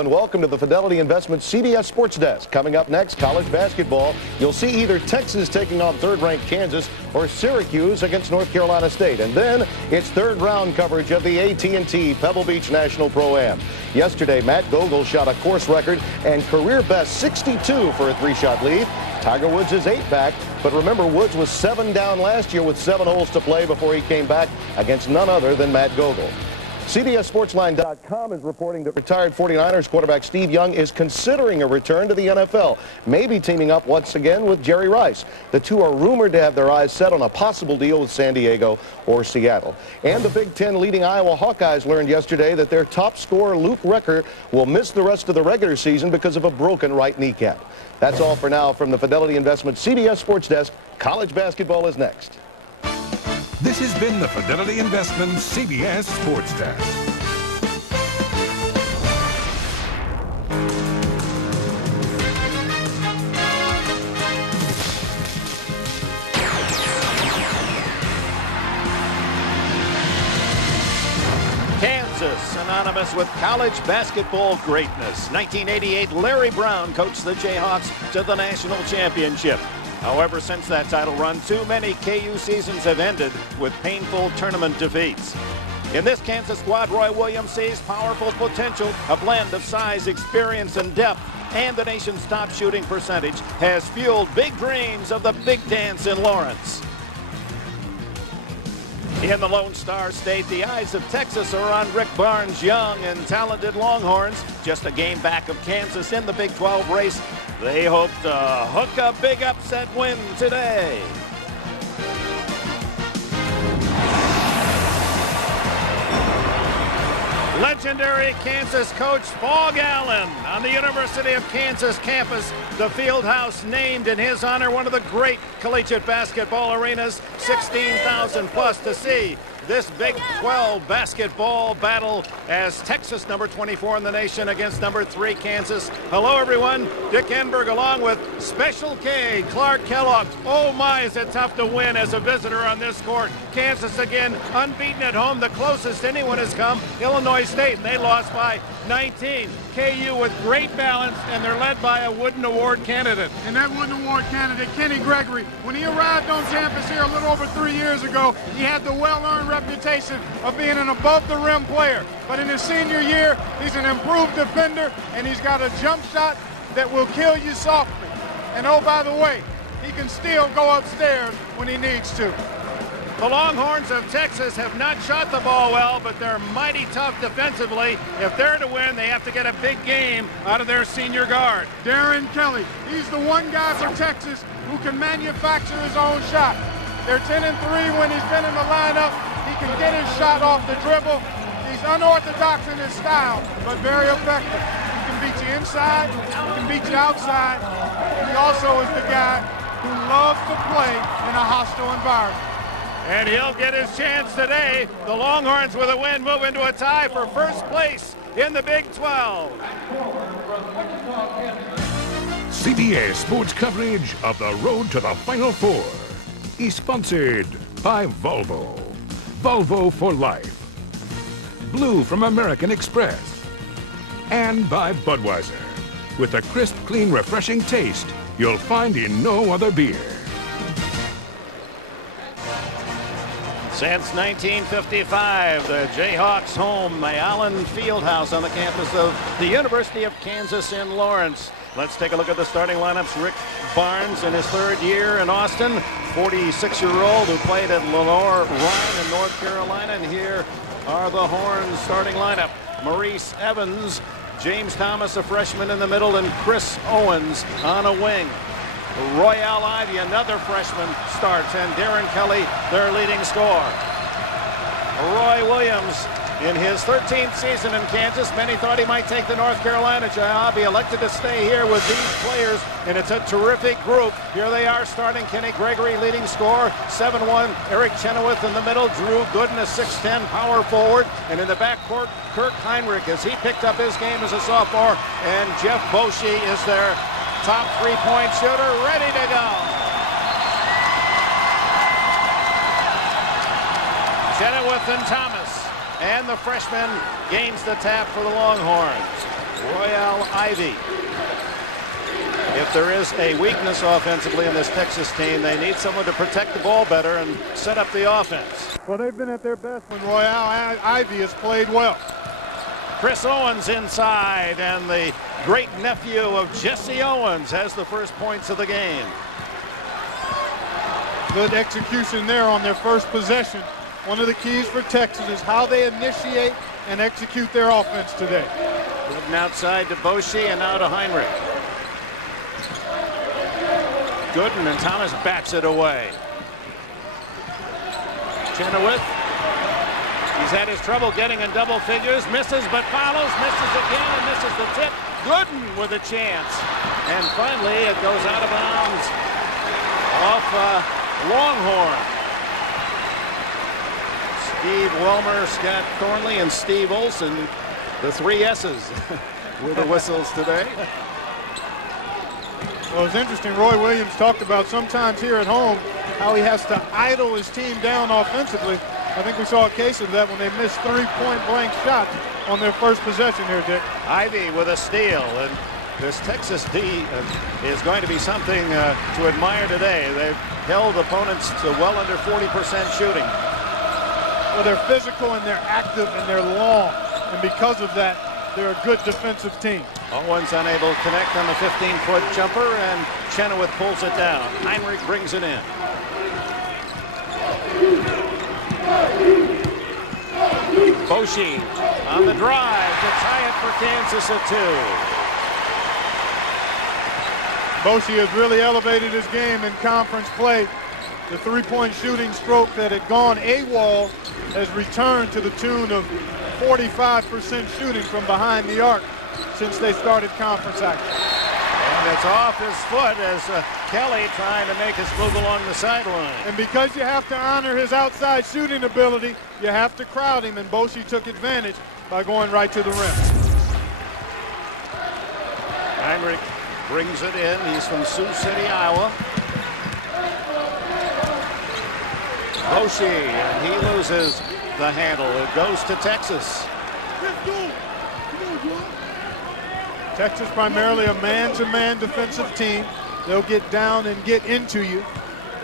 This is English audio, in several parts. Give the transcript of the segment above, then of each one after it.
Hello and welcome to the Fidelity Investments CBS Sports Desk. Coming up next, college basketball. You'll see either Texas taking on third-ranked Kansas or Syracuse against North Carolina State. And then it's third-round coverage of the AT&T Pebble Beach National Pro-Am. Yesterday, Matt Gogol shot a course record and career-best 62 for a three-shot lead. Tiger Woods is 8 back, but remember, Woods was 7 down last year with 7 holes to play before he came back against none other than Matt Gogol. CBSSportsline.com is reporting that retired 49ers quarterback Steve Young is considering a return to the NFL, maybe teaming up once again with Jerry Rice. The two are rumored to have their eyes set on a possible deal with San Diego or Seattle. And the Big Ten leading Iowa Hawkeyes learned yesterday that their top scorer, Luke Recker, will miss the rest of the regular season because of a broken right kneecap. That's all for now from the Fidelity Investments CBS Sports Desk. College basketball is next. This has been the Fidelity Investments CBS Sports Desk. Kansas, synonymous with college basketball greatness. 1988, Larry Brown coached the Jayhawks to the national championship. However, since that title run, too many KU seasons have ended with painful tournament defeats. In this Kansas squad, Roy Williams sees powerful potential, a blend of size, experience, and depth, and the nation's top shooting percentage has fueled big dreams of the big dance in Lawrence. In the Lone Star State, the eyes of Texas are on Rick Barnes' young and talented Longhorns. Just a game back of Kansas in the Big 12 race. They hope to hook a big upset win today. Legendary Kansas coach Phog Allen on the University of Kansas campus. The field house named in his honor, one of the great collegiate basketball arenas. 16,000 plus to see this Big 12 basketball battle as Texas, number 24 in the nation, against number 3 Kansas. Hello, everyone. Dick Enberg along with Special K, Clark Kellogg. Oh, my, is it tough to win as a visitor on this court. Kansas again, unbeaten at home. The closest anyone has come, Illinois State, and they lost by 19. KU with great balance, and they're led by a Wooden Award candidate. And that Wooden Award candidate, Kenny Gregory, when he arrived on campus here a little over 3 years ago, he had the well-earned reputation of being an above-the-rim player. But in his senior year, he's an improved defender, and he's got a jump shot that will kill you softly. And oh, by the way, he can still go upstairs when he needs to. The Longhorns of Texas have not shot the ball well, but they're mighty tough defensively. If they're to win, they have to get a big game out of their senior guard. Darren Kelly, he's the one guy for Texas who can manufacture his own shot. They're 10-3 when he's been in the lineup. He can get his shot off the dribble. He's unorthodox in his style, but very effective. He can beat you inside, he can beat you outside. He also is the guy who loves to play in a hostile environment. And he'll get his chance today. The Longhorns with a win move into a tie for first place in the Big 12. CBS Sports coverage of the road to the Final Four is sponsored by Volvo. Volvo for life. Blue from American Express. And by Budweiser. With a crisp, clean, refreshing taste you'll find in no other beer. Since 1955, the Jayhawks home, the Allen Fieldhouse on the campus of the University of Kansas in Lawrence. Let's take a look at the starting lineups. Rick Barnes in his 3rd year in Austin, 46-year-old who played at Lenore Ryan in North Carolina. And here are the Horns starting lineup. Maurice Evans, James Thomas, a freshman in the middle, and Chris Owens on a wing. Royale Ivy, another freshman, starts, and Darren Kelly, their leading scorer. Roy Williams, in his 13th season in Kansas, many thought he might take the North Carolina job. He elected to stay here with these players, and it's a terrific group. Here they are starting. Kenny Gregory, leading scorer, 7'1", Eric Chenoweth in the middle, Drew Gooden, a 6'10", power forward, and in the backcourt, Kirk Heinrich, as he picked up his game as a sophomore, and Jeff Boschee is their top three-point shooter, ready to go. Chenoweth and Thomas, and the freshman gains the tap for the Longhorns. Roy Royale Ivy. If there is a weakness offensively in this Texas team, they need someone to protect the ball better and set up the offense. Well, they've been at their best when Royale Ivy has played well. Chris Owens inside, and the great nephew of Jesse Owens has the first points of the game. Good execution there on their first possession. One of the keys for Texas is how they initiate and execute their offense today. Gooden outside to Boshi and now to Heinrich. Gooden, and Thomas bats it away. Chenoweth. He's had his trouble getting in double figures. Misses, but follows. Misses again, and misses the tip. Gooden with a chance. And finally, it goes out of bounds off Longhorn. Steve Welmer, Scott Thornley, and Steve Olson, the three S's with the whistles today. Well, it's interesting. Roy Williams talked about sometimes here at home how he has to idle his team down offensively. I think we saw a case of that when they missed 3 point-blank shots on their first possession here, Dick. Ivy with a steal, and this Texas D is going to be something to admire today. They've held opponents to well under 40% shooting. Well, they're physical and they're active and they're long, and because of that, they're a good defensive team. Owens unable to connect on the 15-foot jumper, and Chenoweth pulls it down. Heinrich brings it in. Boshi on the drive to tie it for Kansas at 2. Boshi has really elevated his game in conference play. The three-point shooting stroke that had gone AWOL has returned to the tune of 45% shooting from behind the arc since they started conference action. And it's off his foot as Kelly trying to make his move along the sideline. And because you have to honor his outside shooting ability, you have to crowd him, and Boshi took advantage by going right to the rim. Heinrich brings it in. He's from Sioux City, Iowa. Boshi, and he loses the handle. It goes to Texas. Texas primarily a man-to-man defensive team. They'll get down and get into you.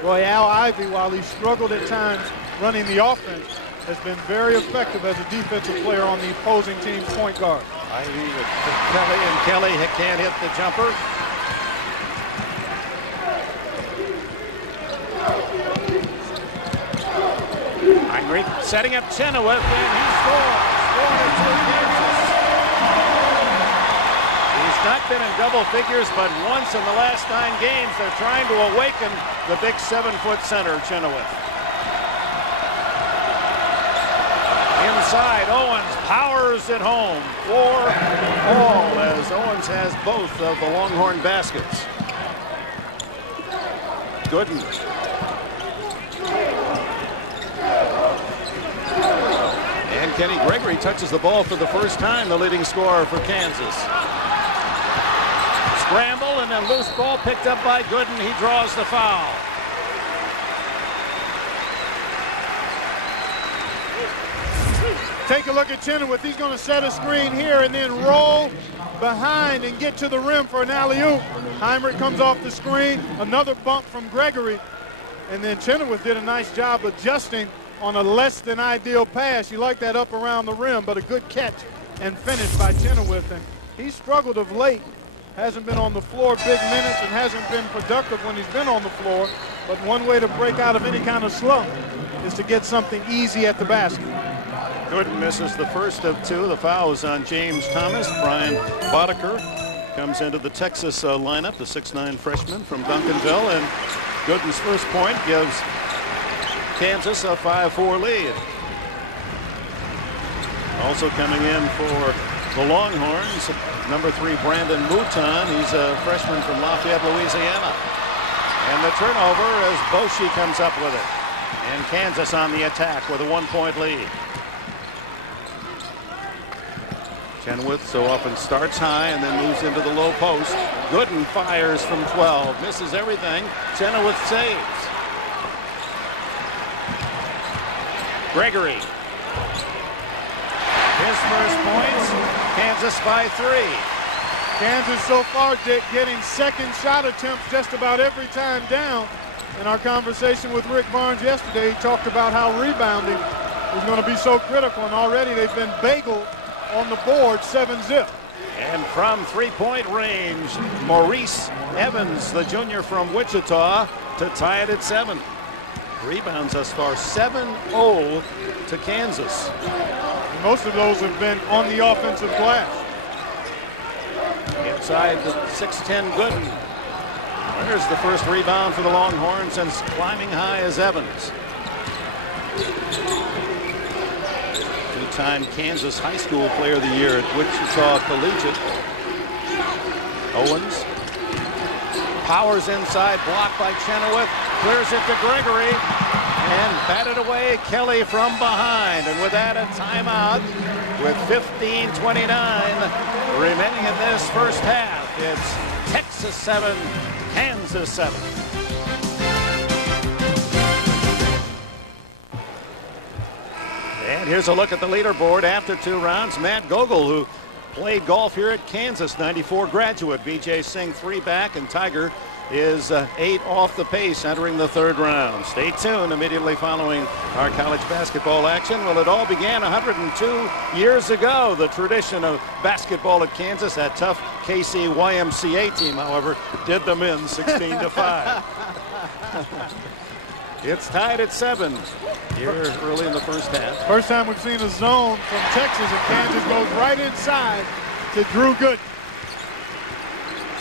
Royale Ivy, while he struggled at times running the offense, has been very effective as a defensive player on the opposing team's point guard. Ivy with Kelly, and Kelly can't hit the jumper. Heinrich setting up Chenoweth, and he scores. 4-2 Kansas. He's not been in double figures, but once in the last 9 games, they're trying to awaken the big 7-foot center, Chenoweth. Inside, Owens powers it home for all, as Owens has both of the Longhorn baskets. Gooden. And Kenny Gregory touches the ball for the first time, the leading scorer for Kansas. Scramble, and then loose ball picked up by Gooden. He draws the foul. Take a look at Chenoweth. He's going to set a screen here and then roll behind and get to the rim for an alley-oop. Heinrich comes off the screen. Another bump from Gregory. And then Chenoweth did a nice job adjusting on a less than ideal pass. You like that up around the rim, but a good catch and finish by Chenoweth. And he struggled of late. Hasn't been on the floor big minutes and hasn't been productive when he's been on the floor. But one way to break out of any kind of slump is to get something easy at the basket. Gooden misses the first of 2. The foul is on James Thomas. Brian Boddicker comes into the Texas lineup, the 6'9" freshman from Duncanville, and Gooden's first point gives Kansas a 5-4 lead. Also coming in for the Longhorns, number 3 Brandon Mouton. He's a freshman from Lafayette, Louisiana. And the turnover as Boshi comes up with it. And Kansas on the attack with a 1-point lead. Chenoweth so often starts high and then moves into the low post. Gooden fires from 12, misses everything. Chenoweth saves. Gregory. His first points. Kansas by 3. Kansas so far, Dick, getting second shot attempts just about every time down. In our conversation with Rick Barnes yesterday, he talked about how rebounding is going to be so critical, and already they've been bageled on the board 7-zip. And from three-point range, Maurice Evans, the junior from Wichita, to tie it at 7. Rebounds thus far 7-0 to Kansas. And most of those have been on the offensive glass. Inside the 6'10 Gooden. There's the first rebound for the Longhorns, and climbing high as Evans. Two-time Kansas High School Player of the Year at Wichita Collegiate. Owens powers inside, blocked by Chenoweth, clears it to Gregory, and batted away Kelly from behind. And with that, a timeout with 15:29 remaining in this first half. It's Texas 7, Kansas 7. And here's a look at the leaderboard after 2 rounds. Matt Gogol, who played golf here at Kansas, 94 graduate. Vijay Singh 3 back, and Tiger is 8 off the pace entering the 3rd round. Stay tuned immediately following our college basketball action. Well, it all began 102 years ago. The tradition of basketball at Kansas. That tough KC YMCA team, however, did them in 16-5. It's tied at 7 here early in the first half. First time we've seen a zone from Texas, and Kansas goes right inside to Drew Gooden.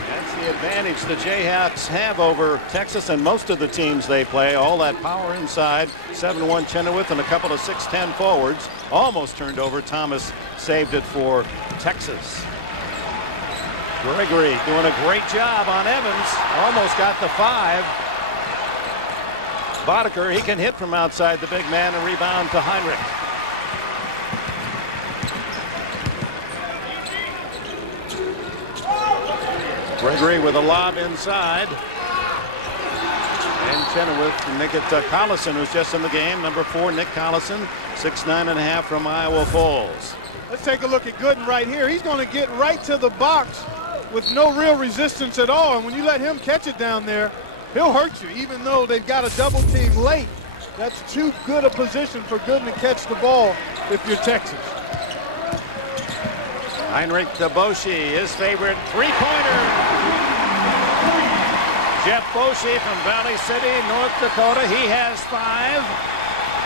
That's the advantage the Jayhawks have over Texas and most of the teams they play. All that power inside. 7-1 Chenoweth and a couple of 6'10 forwards. Almost turned over. Thomas saved it for Texas. Gregory doing a great job on Evans. Almost got the 5. Boddicker, he can hit from outside the big man and rebound to Heinrich. Gregory with a lob inside. And Chenoweth can make it to Collison, who's just in the game. Number 4, Nick Collison, 6'9.5" from Iowa Falls. Let's take a look at Gooden right here. He's going to get right to the box with no real resistance at all. And when you let him catch it down there, he'll hurt you, even though they've got a double team late. That's too good a position for Gooden to catch the ball if you're Texas. Heinrich to Boschee, his favorite three-pointer. Jeff Boschee from Valley City, North Dakota. He has 5.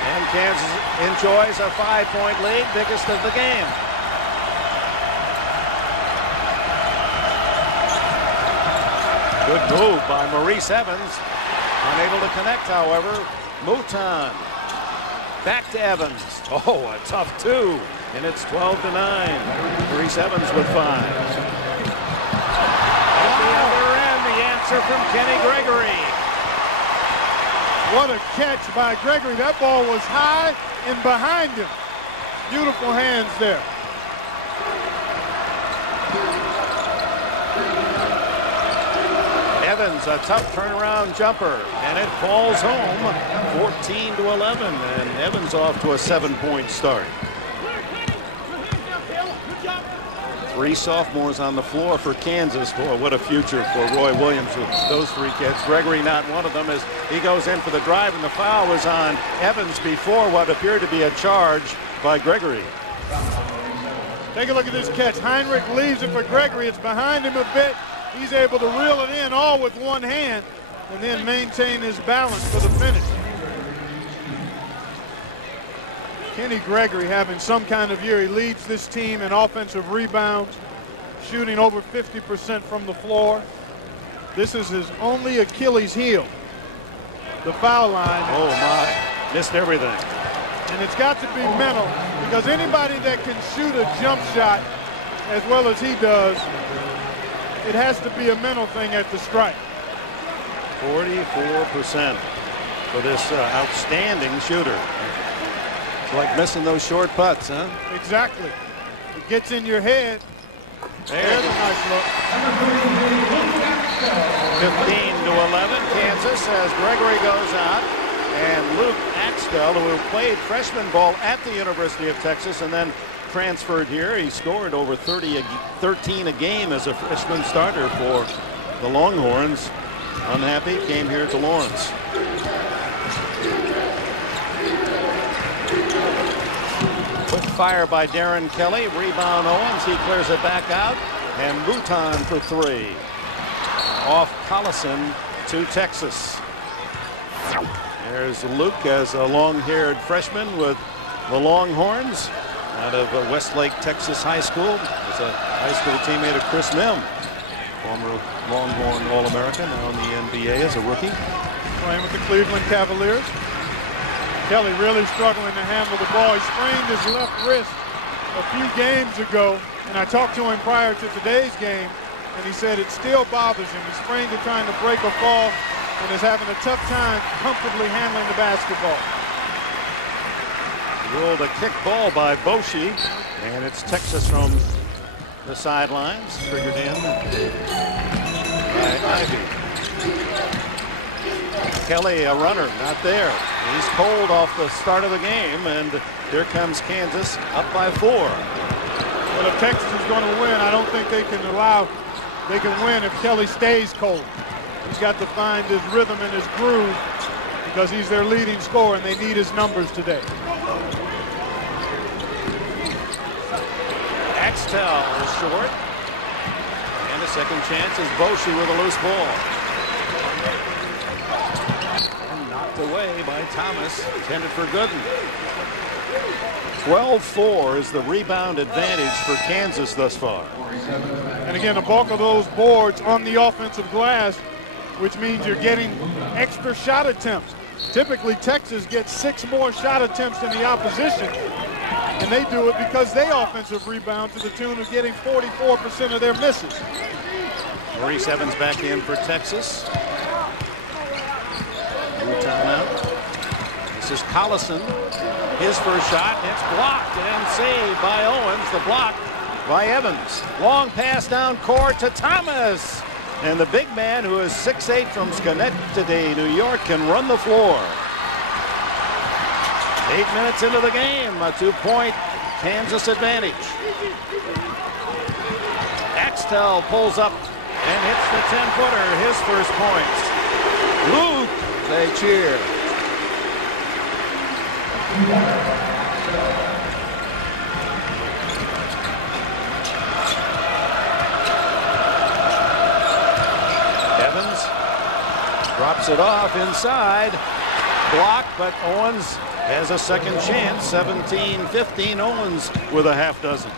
And Kansas enjoys a 5-point lead, biggest of the game. Good move by Maurice Evans. Unable to connect, however. Mouton. Back to Evans. Oh, a tough 2. And it's 12-9. Maurice Evans with 5. At the other end, the answer from Kenny Gregory. What a catch by Gregory. That ball was high and behind him. Beautiful hands there. Evans, a tough turnaround jumper, and it falls home 14-11, and Evans off to a 7-point start. 3 sophomores on the floor for Kansas. Boy, what a future for Roy Williams with those 3 kids. Gregory not one of them as he goes in for the drive, and the foul was on Evans before what appeared to be a charge by Gregory. Take a look at this catch. Heinrich leaves it for Gregory. It's behind him a bit. He's able to reel it in all with one hand and then maintain his balance for the finish. Kenny Gregory having some kind of year. He leads this team in offensive rebounds, shooting over 50% from the floor. This is his only Achilles heel. The foul line. Oh my, missed everything. And it's got to be mental, because anybody that can shoot a jump shot as well as he does, it has to be a mental thing at the strike. 44% for this outstanding shooter. It's like missing those short putts, huh? Exactly. It gets in your head. There's a nice look. 15-11, Kansas, as Gregory goes out. And Luke Axtell, who played freshman ball at the University of Texas and then transferred here. He scored over 13 a game as a freshman starter for the Longhorns. Unhappy, came here to Lawrence. Quick fire by Darren Kelly. Rebound Owens. He clears it back out. And Mouton for three. Off Collison to Texas. There's Luke as a long-haired freshman with the Longhorns out of Westlake, Texas High School. He's a high school teammate of Chris Mim, former Longhorn All-American, now in the NBA as a rookie. Playing with the Cleveland Cavaliers. Kelly really struggling to handle the ball. He sprained his left wrist a few games ago, and I talked to him prior to today's game, and he said it still bothers him. He sprained it trying to break a fall and is having a tough time comfortably handling the basketball. Ruled a kick ball by Boshi, and it's Texas from the sidelines, triggered in by Ivy. Kelly, a runner, not there. He's cold off the start of the game, and here comes Kansas up by 4. Well, if Texas is going to win, I don't think they can win if Kelly stays cold. He's got to find his rhythm and his groove because he's their leading scorer, and they need his numbers today. Axtell is short. And a second chance is Boshi with a loose ball. And knocked away by Thomas, intended for Gooden. 12-4 is the rebound advantage for Kansas thus far. And again, the bulk of those boards on the offensive glass, which means you're getting extra shot attempts. Typically, Texas gets 6 more shot attempts than the opposition, and they do it because they offensive rebound to the tune of getting 44% of their misses. Maurice Evans back in for Texas. New timeout. This is Collison. His first shot, and it's blocked and saved by Owens. The block by Evans. Long pass down court to Thomas. And the big man, who is 6'8" from Schenectady, New York, can run the floor. 8 minutes into the game, a 2-point Kansas advantage. Axtell pulls up and hits the 10-footer, his first points. Luke, they cheer. Evans drops it off inside. Block, but Owens has a second chance. 17-15. Owens with a half dozen.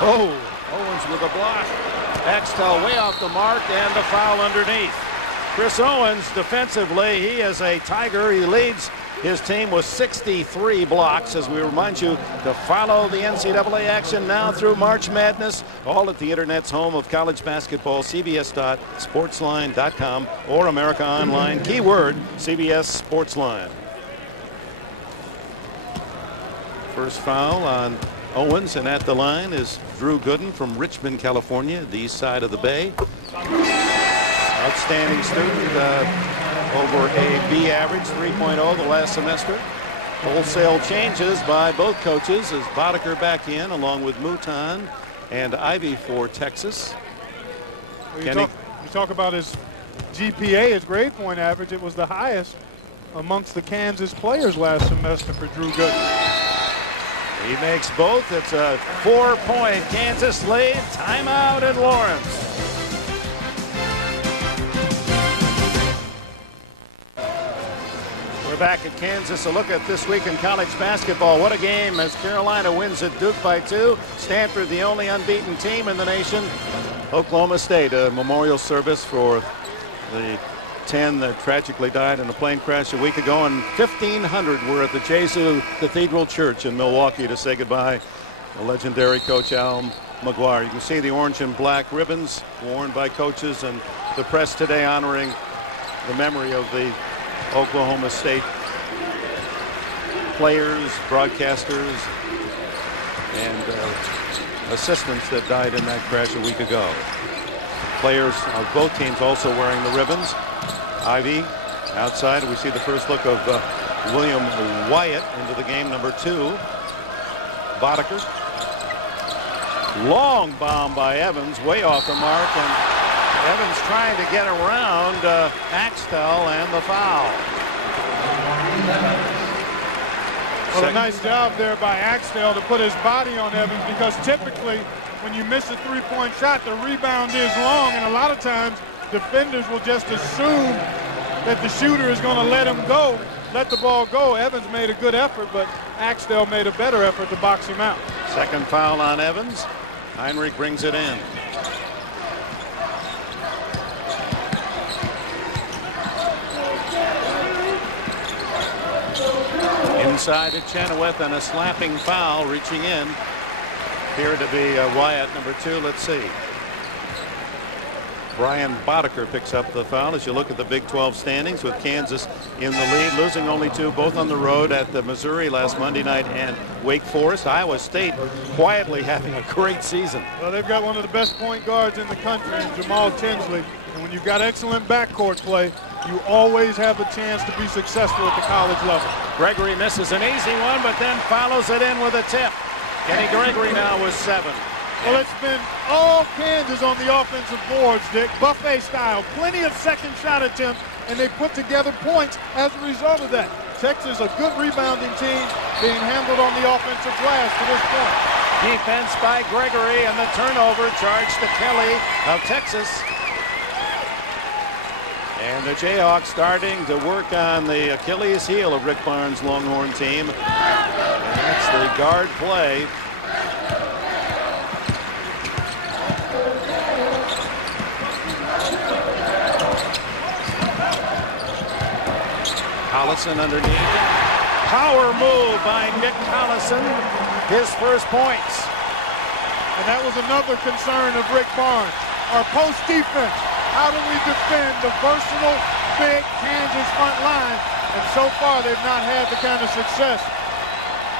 Oh, Owens with a block. Axtell way off the mark, and a foul underneath. Chris Owens defensively, he is a tiger. He leads his team with 63 blocks, as we remind you to follow the NCAA action now through March Madness, all at the internet's home of college basketball, cbs.sportsline.com or America Online, keyword CBS Sportsline. First foul on Owens, and at the line is Drew Gooden from Richmond, California, the east side of the Bay. Outstanding student, over a B average, 3.0 the last semester. Wholesale changes by both coaches as Boddicker back in along with Mouton and Ivy for Texas. Well, you talk about his GPA, his grade point average. It was the highest amongst the Kansas players last semester for Drew Gooden. He makes both. It's a 4-point Kansas lead. Timeout in Lawrence. We're back at Kansas. A look at this week in college basketball. What a game as Carolina wins at Duke by 2. Stanford, the only unbeaten team in the nation. Oklahoma State, a memorial service for the 10 that tragically died in a plane crash a week ago, and 1,500 were at the Jesu Cathedral Church in Milwaukee to say goodbye to legendary coach Al McGuire. You can see the orange and black ribbons worn by coaches and the press today honoring the memory of the Oklahoma State players, broadcasters, and assistants that died in that crash a week ago. Players of both teams also wearing the ribbons. Ivy outside. We see the first look of William Wyatt into the game, number 2. Boddicker. Long bomb by Evans, way off the mark, and Evans trying to get around Axtell and the foul. Well, a nice job there by Axtell to put his body on Evans, because typically when you miss a three-point shot, the rebound is long, and a lot of times defenders will just assume that the shooter is going to let the ball go. Evans made a good effort, but Axtell made a better effort to box him out. Second foul on Evans. Heinrich brings it in. Inside to Chenoweth, and a slapping foul reaching in. Appeared to be Wyatt, number 2. Let's see. Brian Boddicker picks up the foul as you look at the Big 12 standings, with Kansas in the lead, losing only 2, both on the road at the Missouri last Monday night and Wake Forest. Iowa State quietly having a great season. Well, they've got one of the best point guards in the country in Jamal Tinsley. And when you've got excellent backcourt play, you always have a chance to be successful at the college level. Gregory misses an easy one, but then follows it in with a tip. Kenny Gregory now with 7. Well, it's been all Kansas on the offensive boards, Dick, buffet style. Plenty of second shot attempts, and they put together points as a result of that. Texas, a good rebounding team, being handled on the offensive glass to this point. Defense by Gregory, and the turnover charged to Kelly of Texas. And the Jayhawks starting to work on the Achilles heel of Rick Barnes' Longhorn team. And that's the guard play. Collison underneath. Power move by Nick Collison. His first points. And that was another concern of Rick Barnes. Our post defense. How do we defend the versatile, big Kansas front line? And so far, they've not had the kind of success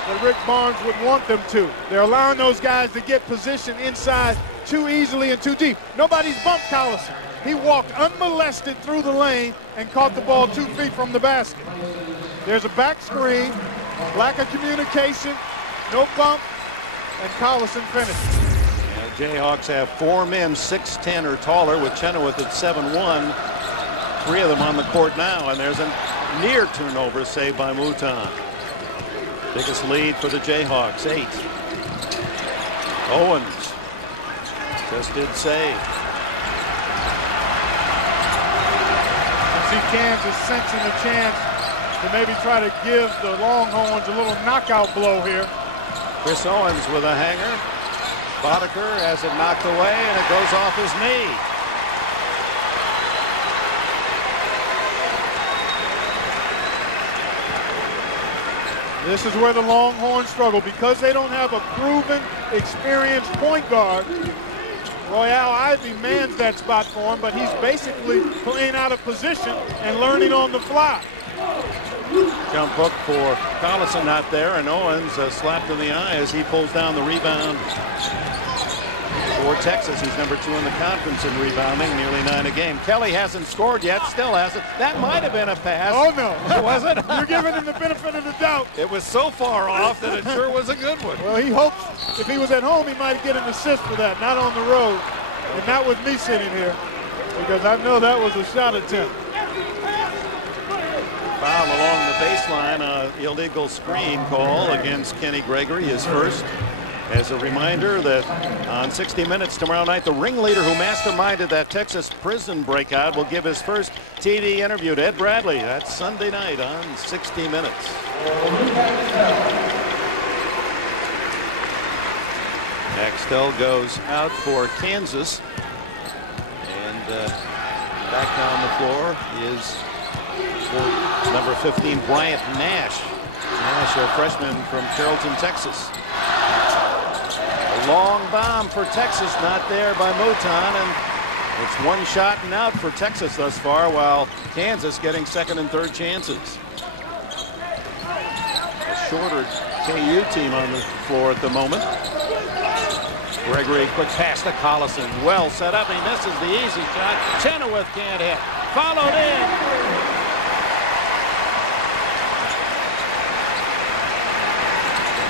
that Rick Barnes would want them to. They're allowing those guys to get position inside too easily and too deep. Nobody's bumped Collison. He walked unmolested through the lane and caught the ball 2 feet from the basket. There's a back screen, lack of communication, no bump, and Collison finished. Jayhawks have 4 men 6'10" or taller, with Chenoweth at 7'1". 3 of them on the court now, and there's a near turnover saved by Mouton. Biggest lead for the Jayhawks, 8. Owens just did save. I see Kansas sensing a chance to maybe try to give the Longhorns a little knockout blow here. Chris Owens with a hanger. Boddicker has it knocked away, and it goes off his knee. This is where the Longhorns struggle, because they don't have a proven, experienced point guard. Royale Ivy mans that spot for him, but he's basically playing out of position and learning on the fly. Jump hook for Collison not there, and Owens slapped in the eye as he pulls down the rebound for Texas. He's number 2 in the conference in rebounding, nearly 9 a game. Kelly hasn't scored yet, still hasn't. That might have been a pass. Oh, no. Was it? You're giving him the benefit of the doubt. It was so far off that it sure was a good one. Well, he hopes if he was at home, he might get an assist for that, not on the road. And not with me sitting here, because I know that was a shot attempt. Foul along the baseline, illegal screen call against Kenny Gregory, his first. As a reminder that on 60 Minutes tomorrow night, the ringleader who masterminded that Texas prison breakout will give his first TV interview to Ed Bradley. That's Sunday night on 60 Minutes. Axtell goes out for Kansas. And back down the floor is for number 15, Bryant Nash. Nash, a freshman from Carrollton, Texas. A long bomb for Texas, not there by Mouton, and it's one shot and out for Texas thus far, while Kansas getting second and third chances. A shorter KU team on the floor at the moment. Gregory, quick pass to Collison. Well set up. He misses the easy shot. Chenoweth can't hit. Followed in.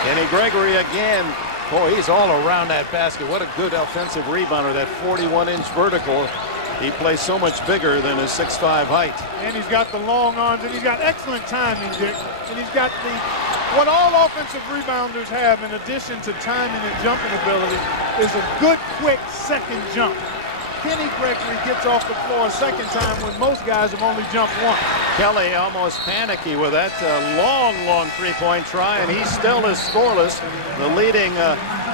Kenny Gregory again. Boy, he's all around that basket. What a good offensive rebounder, that 41-inch vertical. He plays so much bigger than his 6'5" height. And he's got the long arms, and he's got excellent timing, Dick. And he's got what all offensive rebounders have in addition to timing and jumping ability is a good, quick second jump. Kenny Gregory gets off the floor a second time when most guys have only jumped once. Kelly almost panicky with that long three-point try, and he still is scoreless. The leading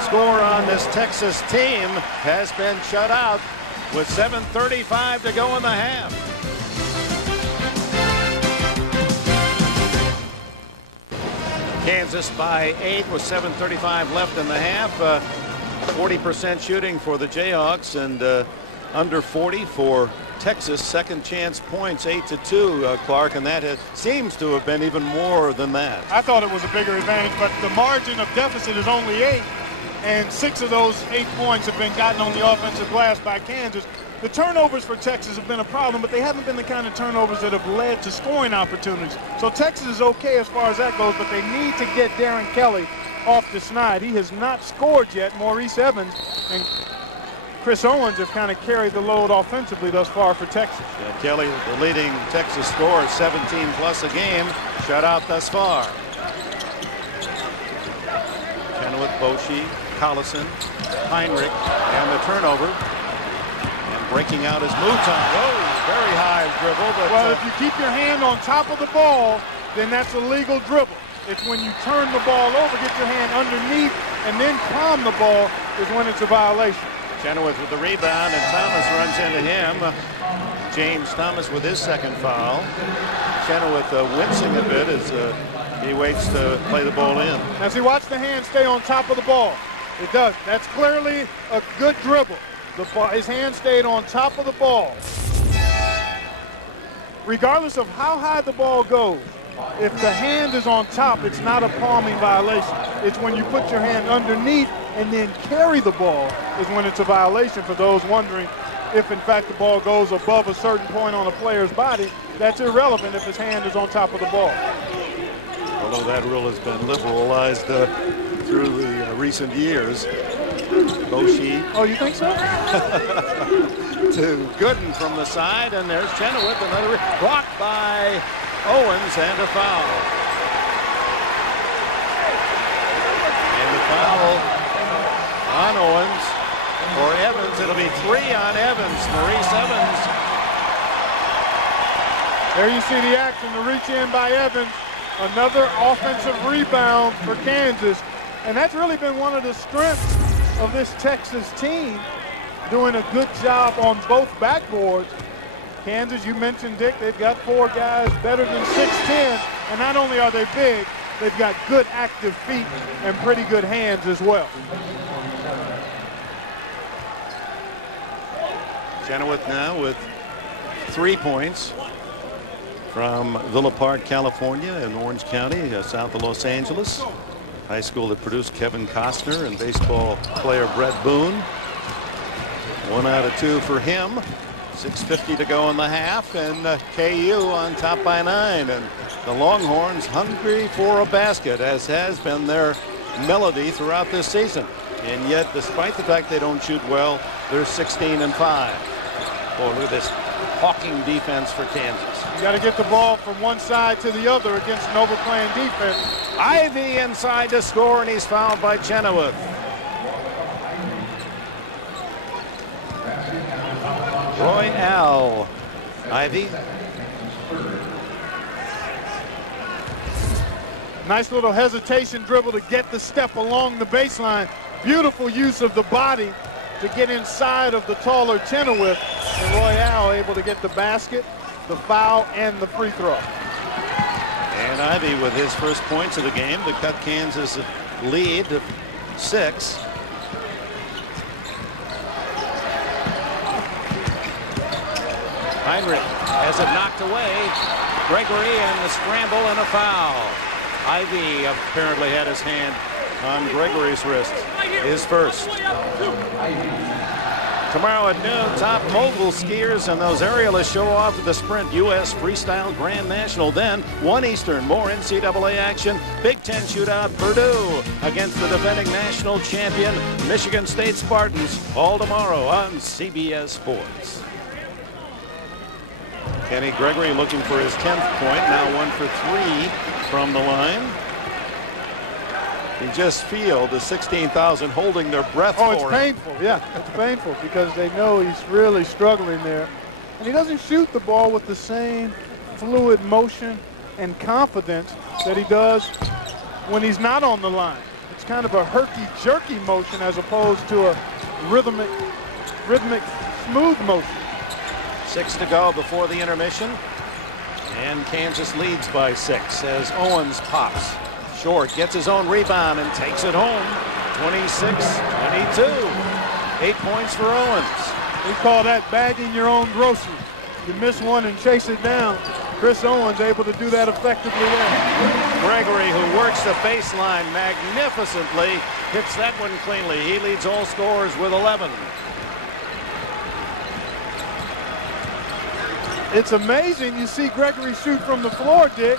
scorer on this Texas team has been shut out with 7:35 to go in the half. Kansas by 8 with 7:35 left in the half. 40% shooting for the Jayhawks and under 40 for Texas. Second chance points 8-2, Clark, and that seems to have been even more than that. I thought it was a bigger advantage, but the margin of deficit is only 8, and 6 of those 8 points have been gotten on the offensive glass by Kansas. The turnovers for Texas have been a problem, but they haven't been the kind of turnovers that have led to scoring opportunities. So Texas is okay as far as that goes, but they need to get Darren Kelly off the snide. He has not scored yet. Maurice Evans and Chris Owens have kind of carried the load offensively thus far for Texas. Yeah, Kelly, the leading Texas scorer, 17 plus a game, shut out thus far. Chenoweth, Boshi, Collison, Heinrich, and the turnover. And breaking out is Mouton. Oh, very high dribble. But, well, if you keep your hand on top of the ball, then that's a legal dribble. It's when you turn the ball over, get your hand underneath, and then palm the ball is when it's a violation. Chenoweth with the rebound, and Thomas runs into him. James Thomas with his second foul. Chenoweth wincing a bit as he waits to play the ball in. Now see, watch the hand stay on top of the ball. It does. That's clearly a good dribble. His hand stayed on top of the ball. Regardless of how high the ball goes, if the hand is on top, it's not a palming violation. It's when you put your hand underneath and then carry the ball is when it's a violation. For those wondering if, in fact, the ball goes above a certain point on a player's body, that's irrelevant if his hand is on top of the ball. Although that rule has been liberalized through the recent years. Boshi. Oh, you think so? To Gooden from the side, and there's Chenoweth, another blocked by Owens, and a foul. And the foul on Owens. For Evans, it'll be 3 on Evans. Maurice Evans. There you see the action, the reach in by Evans. Another offensive rebound for Kansas. And that's really been one of the strengths of this Texas team, doing a good job on both backboards. Kansas, you mentioned, Dick, they've got 4 guys better than 6'10", and not only are they big, they've got good active feet and pretty good hands as well. Chenoweth now with 3 points from Villa Park, California in Orange County, south of Los Angeles. High school that produced Kevin Costner and baseball player Brett Boone. 1 out of 2 for him. 6:50 to go in the half, and KU on top by 9. And the Longhorns hungry for a basket, as has been their melody throughout this season. And yet, despite the fact they don't shoot well, they're 16-5. Boy, look at this hawking defense for Kansas. You got to get the ball from one side to the other against an overplaying defense. Ivy inside to score, and he's fouled by Chenoweth. Royale. Ivy. Nice little hesitation dribble to get the step along the baseline. Beautiful use of the body to get inside of the taller Chenoweth. And Royale able to get the basket, the foul, and the free throw. And Ivy with his first points of the game to cut Kansas lead to 6. Heinrich has it knocked away. Gregory and the scramble and a foul. Ivy apparently had his hand on Gregory's wrist. His first. Tomorrow at noon, top mogul skiers and those aerialists show off at the Sprint U.S. Freestyle Grand National. Then 1 Eastern, more NCAA action. Big Ten shootout, Purdue against the defending national champion Michigan State Spartans. All tomorrow on CBS Sports. Kenny Gregory looking for his 10th point. Now 1 for 3 from the line. You just feel the 16,000 holding their breath for him. Oh, it's painful. Yeah, it's painful because they know he's really struggling there. And he doesn't shoot the ball with the same fluid motion and confidence that he does when he's not on the line. It's kind of a herky-jerky motion as opposed to a rhythmic, smooth motion. 6 to go before the intermission. And Kansas leads by 6 as Owens pops. Short gets his own rebound and takes it home. 26-22. 8 points for Owens. We call that bagging your own groceries. You miss one and chase it down. Chris Owens able to do that effectively there. Gregory, who works the baseline magnificently, hits that one cleanly. He leads all scorers with 11. It's amazing you see Gregory shoot from the floor, Dick,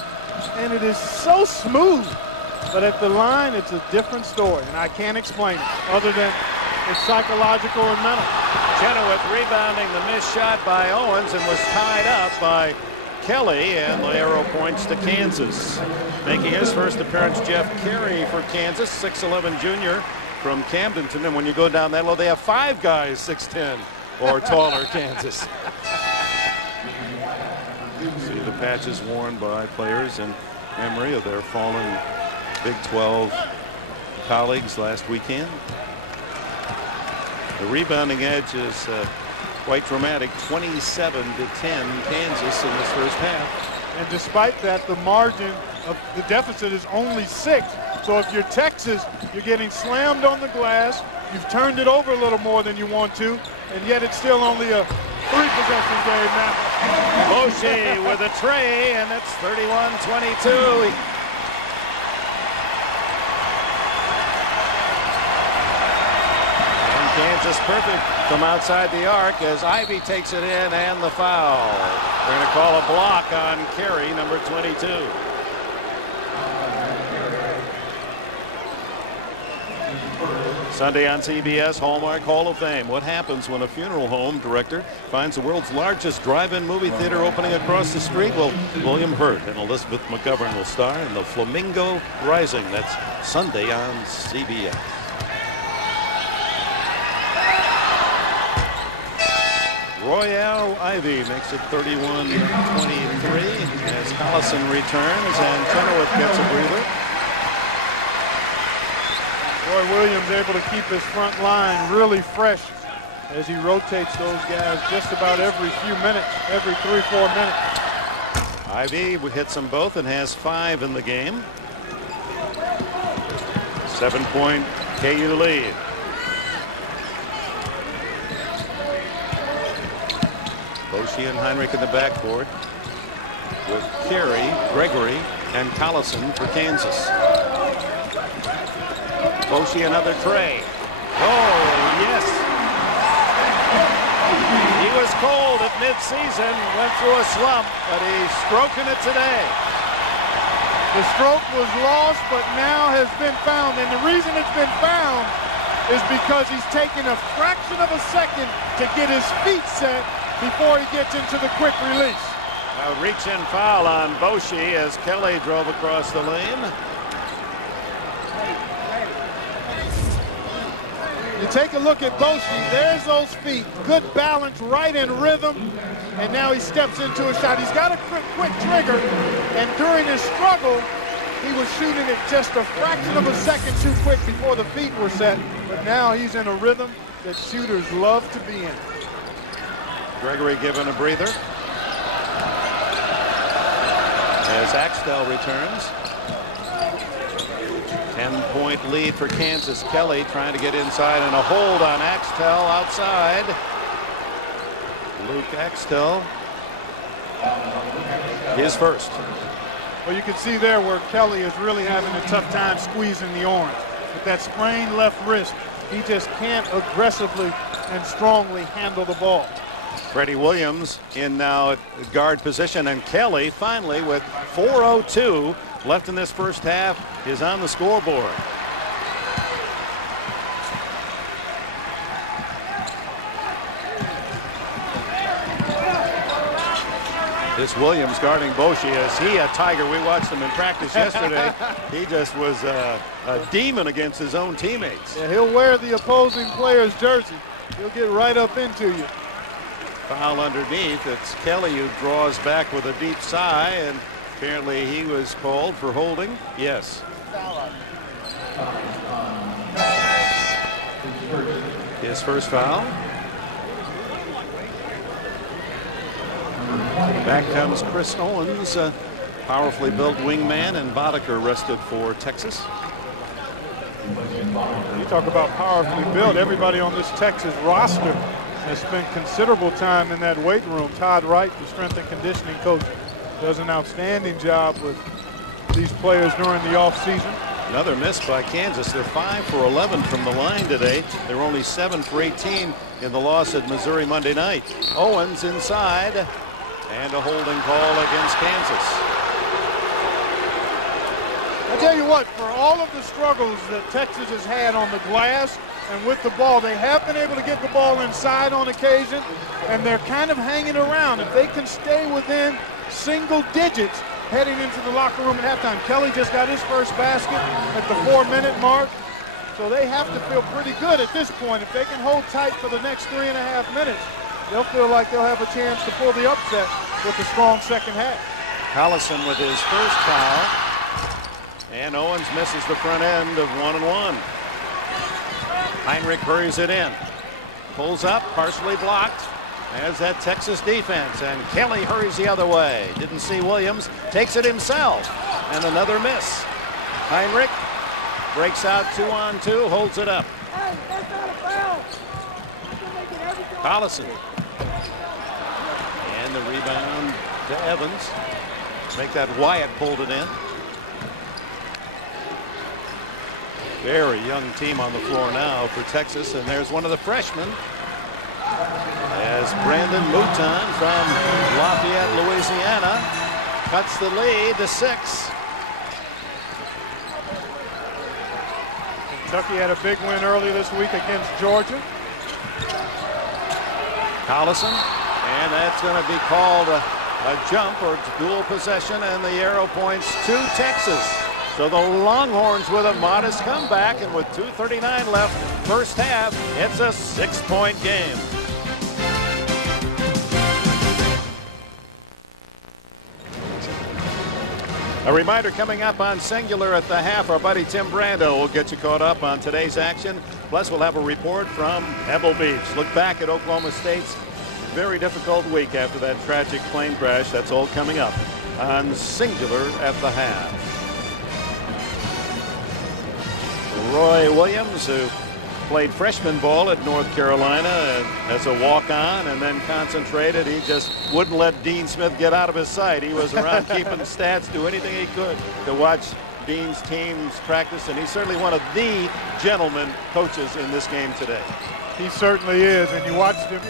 and it is so smooth. But at the line, it's a different story, and I can't explain it other than it's psychological and mental. Chenoweth rebounding the missed shot by Owens and was tied up by Kelly, and the arrow points to Kansas. Making his first appearance, Jeff Carey for Kansas, 6'11" junior from Camdenton. And when you go down that low, they have 5 guys 6'10" or taller. Kansas. See the patches worn by players in memory of their fallen Big 12 colleagues last weekend. The rebounding edge is quite dramatic, 27-10 Kansas in this first half. And despite that, the margin of the deficit is only 6. So if you're Texas, you're getting slammed on the glass. You've turned it over a little more than you want to, and yet it's still only a 3-possession game now. Boschee with a tray, and it's 31-22. Kansas perfect from outside the arc as Ivy takes it in, and the foul. They're going to call a block on Carey, number 22. Sunday on CBS, Hallmark Hall of Fame. What happens when a funeral home director finds the world's largest drive-in movie theater opening across the street? Well, William Hurt and Elizabeth McGovern will star in The Flamingo Rising. That's Sunday on CBS. Royale Ivy makes it 31-23 as Collison returns and Chenoweth gets a breather. Roy Williams able to keep his front line really fresh as he rotates those guys just about every few minutes, every 3-4 minutes. Ivy hits them both and has 5 in the game. 7-point KU lead. Boschee and Heinrich in the backcourt with Carey, Gregory, and Collison for Kansas. Boschee another tray. Oh, yes. He was cold at midseason, went through a slump, but he's stroking it today. The stroke was lost, but now has been found. And the reason it's been found is because he's taken a fraction of a second to get his feet set before he gets into the quick release. A reach-in foul on Boschee as Kelly drove across the lane. You take a look at Boschee, there's those feet, good balance, right in rhythm, and now he steps into a shot. He's got a quick trigger, and during his struggle, he was shooting it just a fraction of a second too quick before the feet were set, but now he's in a rhythm that shooters love to be in. Gregory given a breather as Axtell returns. 10-point lead for Kansas. Kelly trying to get inside and a hold on Axtell outside. Luke Axtell, his first. Well, you can see there where Kelly is really having a tough time squeezing the orange. With that sprained left wrist, he just can't aggressively and strongly handle the ball. Freddie Williams in now at guard position, and Kelly finally with 4:02 left in this first half is on the scoreboard. This Williams guarding Boschee. Is he a tiger? We watched him in practice yesterday. He just was a demon against his own teammates. Yeah, he'll wear the opposing player's jersey. He'll get right up into you. Foul underneath. It's Kelly who draws back with a deep sigh, and apparently he was called for holding. Yes. His first foul. Back comes Chris Owens, a powerfully built wingman, and Boddicker rested for Texas. You talk about powerfully built. Everybody on this Texas roster has spent considerable time in that weight room. Todd Wright, the strength and conditioning coach, does an outstanding job with these players during the offseason. Another miss by Kansas. They're 5 for 11 from the line today. They're only 7 for 18 in the loss at Missouri Monday night. Owens inside, and a holding call against Kansas. I tell you what, for all of the struggles that Texas has had on the glass and with the ball, they have been able to get the ball inside on occasion, and they're kind of hanging around. If they can stay within single digits heading into the locker room at halftime. Kelly just got his first basket at the 4-minute mark, so they have to feel pretty good at this point. If they can hold tight for the next 3.5 minutes, they'll feel like they'll have a chance to pull the upset with a strong second half. Collison with his first foul, and Owens misses the front end of 1-1. Heinrich hurries it in, pulls up, partially blocked as that Texas defense, and Kelly hurries the other way. Didn't see Williams, takes it himself, and another miss. Heinrich breaks out 2-on-2, holds it up. Hey, that's not a foul. Collison. And the rebound to Evans. Make that Wyatt pulled it in. Very young team on the floor now for Texas, and there's one of the freshmen as Brandon Mouton from Lafayette, Louisiana, cuts the lead to 6. Kentucky had a big win early this week against Georgia. Collison, and that's going to be called a jump or dual possession, and the arrow points to Texas. So the Longhorns with a modest comeback, and with 2:39 left first half, it's a 6-point game. A reminder coming up on Singular at the half, our buddy Tim Brando will get you caught up on today's action. Plus, we'll have a report from Pebble Beach. Look back at Oklahoma State's very difficult week after that tragic plane crash. That's all coming up on Singular at the half. Roy Williams, who played freshman ball at North Carolina as a walk-on and then concentrated. He just wouldn't let Dean Smith get out of his sight. He was around keeping stats, do anything he could to watch Dean's teams practice, and he's certainly one of the gentleman coaches in this game today. He certainly is, and we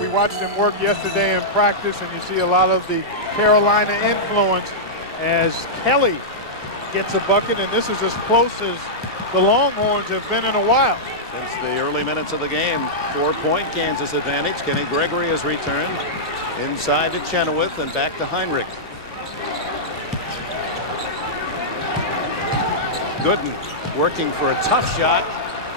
watched him work yesterday in practice, and you see a lot of the Carolina influence as Kelly gets a bucket, and this is as close as the Longhorns have been in a while. Since the early minutes of the game, 4-point Kansas advantage. Kenny Gregory has returned inside to Chenoweth and back to Heinrich. Gooden working for a tough shot,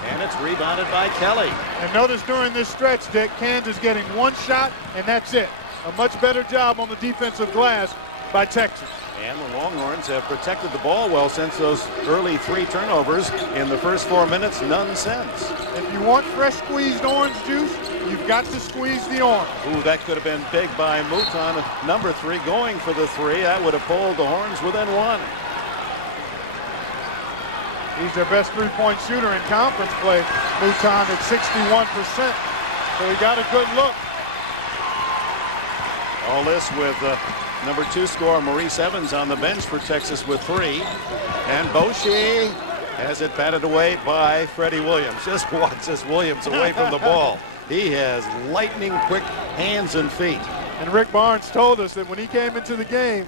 and it's rebounded by Kelly. And notice during this stretch, Dick, Kansas getting one shot, and that's it. A much better job on the defensive glass by Texas. And the Longhorns have protected the ball well since those early 3 turnovers in the first 4 minutes, none since. If you want fresh squeezed orange juice, you've got to squeeze the orange. Ooh, that could have been big by Mouton, number 3, going for the 3. That would have pulled the Horns within 1. He's their best three-point shooter in conference play. Mouton at 61%. So he got a good look. All this with number 2 scorer Maurice Evans on the bench for Texas with 3. And Boschee has it batted away by Freddie Williams. Just watch this Williams away from the ball. He has lightning quick hands and feet. And Rick Barnes told us that when he came into the game,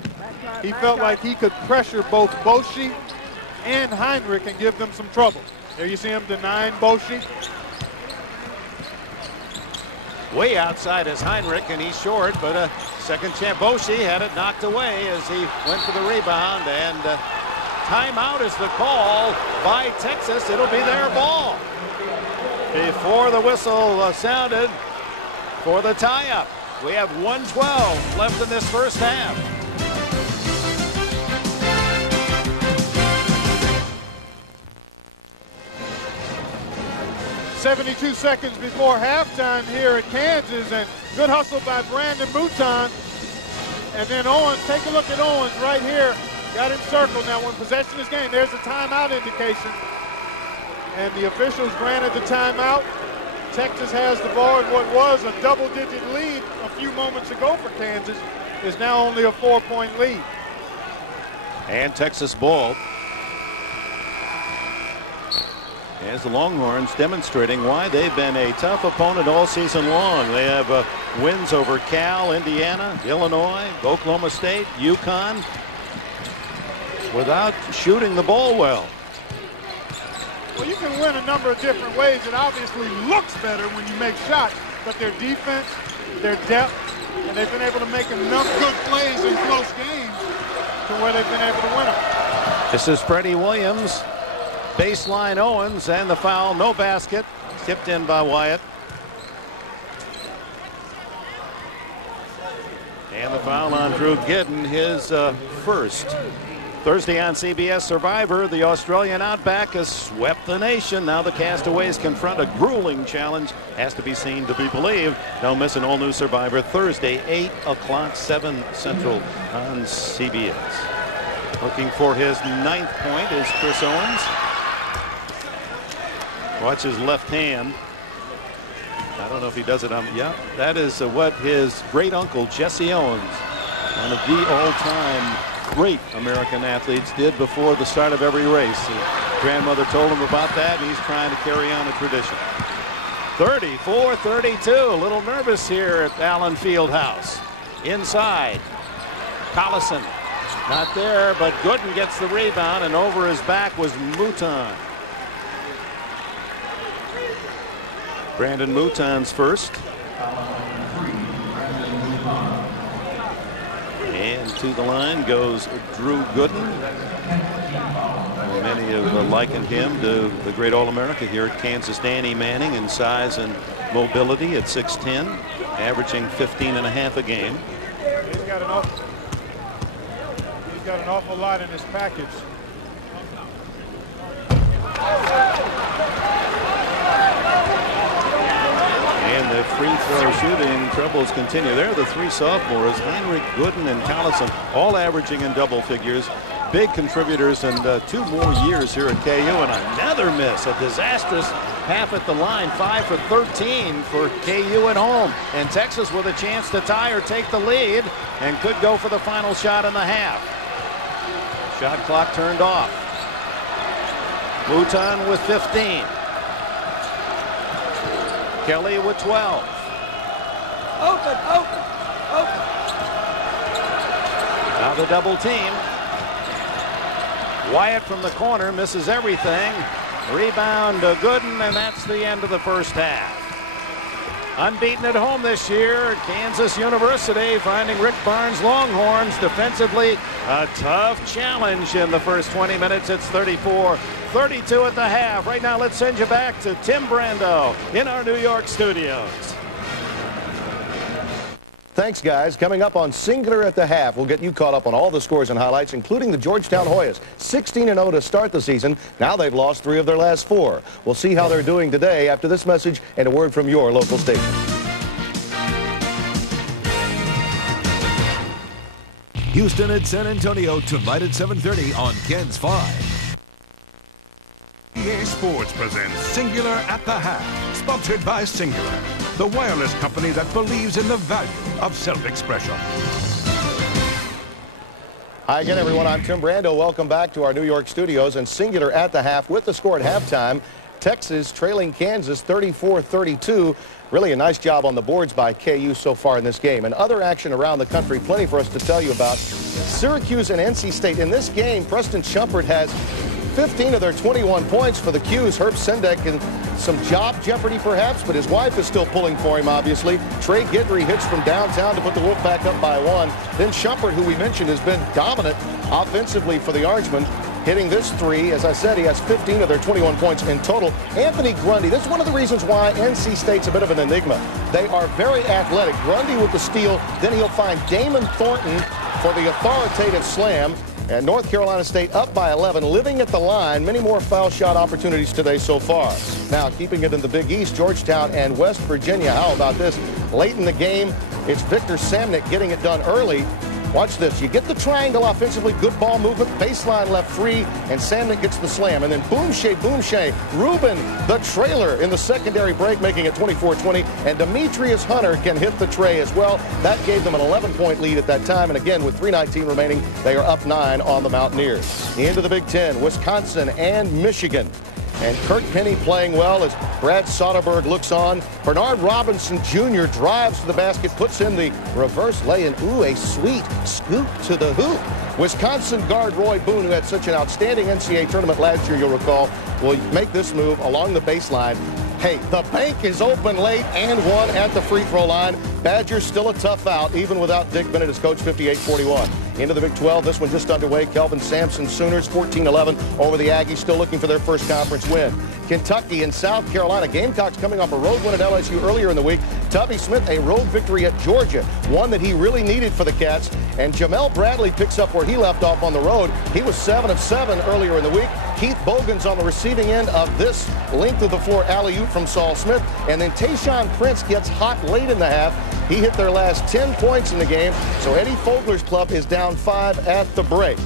he felt like he could pressure both Boschee and Heinrich and give them some trouble. There you see him denying Boschee. Way outside is Heinrich, and he's short, but a second chance. Boschee had it knocked away as he went for the rebound, and timeout is the call by Texas. It'll be their ball before the whistle sounded for the tie-up. We have 1:12 left in this first half. "72 seconds before halftime here at Kansas, and good hustle by Brandon Mouton. And then Owens, take a look at Owens right here. Got encircled. Now when possession is gained, there's a timeout indication. And the officials granted the timeout. Texas has the ball, and what was a double-digit lead a few moments ago for Kansas is now only a 4-point lead. And Texas ball. As the Longhorns demonstrating why they've been a tough opponent all season long. They have wins over Cal, Indiana, Illinois, Oklahoma State, UConn, without shooting the ball well. Well, you can win a number of different ways. It obviously looks better when you make shots, but their defense, their depth, and they've been able to make enough good plays in close games to where they've been able to win them. This is Freddie Williams. Baseline Owens, and the foul, no basket, tipped in by Wyatt. And the foul on Drew Gidden, his first. Thursday on CBS Survivor, the Australian Outback has swept the nation. Now the Castaways confront a grueling challenge. Has to be seen to be believed. Don't miss an all-new Survivor Thursday, 8 o'clock, 7 Central on CBS. Looking for his 9th point is Chris Owens. Watch his left hand. I don't know if he does it on. Yeah, that is what his great uncle Jesse Owens, one of the all-time great American athletes, did before the start of every race. His grandmother told him about that, and he's trying to carry on a tradition. 34-32. A little nervous here at Allen Fieldhouse. Inside, Collison not there, but Gooden gets the rebound, and over his back was Mouton. Brandon Mouton's first. And to the line goes Drew Gooden. Many have likened him to the great All-America here at Kansas, Danny Manning, in size and mobility at 6'10", averaging 15.5 a game. He's got an awful lot in his package. And the free throw shooting troubles continue. There are the three sophomores, Heinrich, Gooden, and Collison, all averaging in double figures. Big contributors, and 2 more years here at KU. And another miss, a disastrous half at the line. 5 for 13 for KU at home. And Texas with a chance to tie or take the lead, and could go for the final shot in the half. Shot clock turned off. Mouton with 15. Kelly with 12. Open. Now the double team. Wyatt from the corner misses everything. Rebound to Gooden, and that's the end of the first half. Unbeaten at home this year, Kansas University finding Rick Barnes' Longhorns defensively a tough challenge in the first 20 minutes. It's 34-32 at the half. Right now, let's send you back to Tim Brando in our New York studios. Thanks, guys. Coming up on Singular at the Half, we'll get you caught up on all the scores and highlights, including the Georgetown Hoyas. 16-0 to start the season. Now they've lost 3 of their last 4. We'll see how they're doing today after this message and a word from your local station. Houston at San Antonio tonight at 7:30 on Ken's 5. EA Sports presents Singular at the Half, sponsored by Singular, the wireless company that believes in the value of self-expression. Hi again, everyone. I'm Tim Brando. Welcome back to our New York studios and Singular at the Half with the score at halftime. Texas trailing Kansas 34-32. Really a nice job on the boards by KU so far in this game. And other action around the country, plenty for us to tell you about. Syracuse and NC State. In this game, Preston Shumpert has 15 of their 21 points for the Qs. Herb Sendek in some job jeopardy perhaps, but his wife is still pulling for him, obviously. Trey Guidry hits from downtown to put the Wolfpack up by 1. Then Shumpert, who we mentioned, has been dominant offensively for the Orangemen, hitting this 3. As I said, he has 15 of their 21 points in total. Anthony Grundy, this is one of the reasons why NC State's a bit of an enigma. They are very athletic. Grundy with the steal, then he'll find Damon Thornton for the authoritative slam. And North Carolina State up by 11, living at the line. Many more foul shot opportunities today so far. Now, keeping it in the Big East, Georgetown and West Virginia. How about this? Late in the game, it's Victor Samnick getting it done early. Watch this. You get the triangle offensively, good ball movement, baseline left free, and Samnick gets the slam. And then boom shay, Ruben, the trailer in the secondary break, making it 24-20. And Demetrius Hunter can hit the tray as well. That gave them an 11-point lead at that time. And again, with 3:19 remaining, they are up 9 on the Mountaineers. Into the Big Ten, Wisconsin and Michigan. And Kirk Penny playing well as Brad Soderberg looks on. Bernard Robinson Jr. drives to the basket, puts in the reverse lay-in. Ooh, a sweet scoop to the hoop. Wisconsin guard Roy Boone, who had such an outstanding NCAA tournament last year, you'll recall, will make this move along the baseline. Hey, the bank is open late and one at the free throw line. Badgers still a tough out, even without Dick Bennett as coach, 58-41. Into the Big 12, this one just underway. Kelvin Sampson Sooners 14-11 over the Aggies, still looking for their first conference win. Kentucky and South Carolina. Gamecocks coming off a road win at LSU earlier in the week. Tubby Smith, a road victory at Georgia, one that he really needed for the Cats. And Jamel Bradley picks up where he left off on the road. He was 7 of 7 earlier in the week. Keith Bogan's on the receiving end of this length of the floor alley-oop from Saul Smith. And then Tayshaun Prince gets hot late in the half. He hit their last 10 points in the game. So Eddie Fogler's club is down 5 at the break.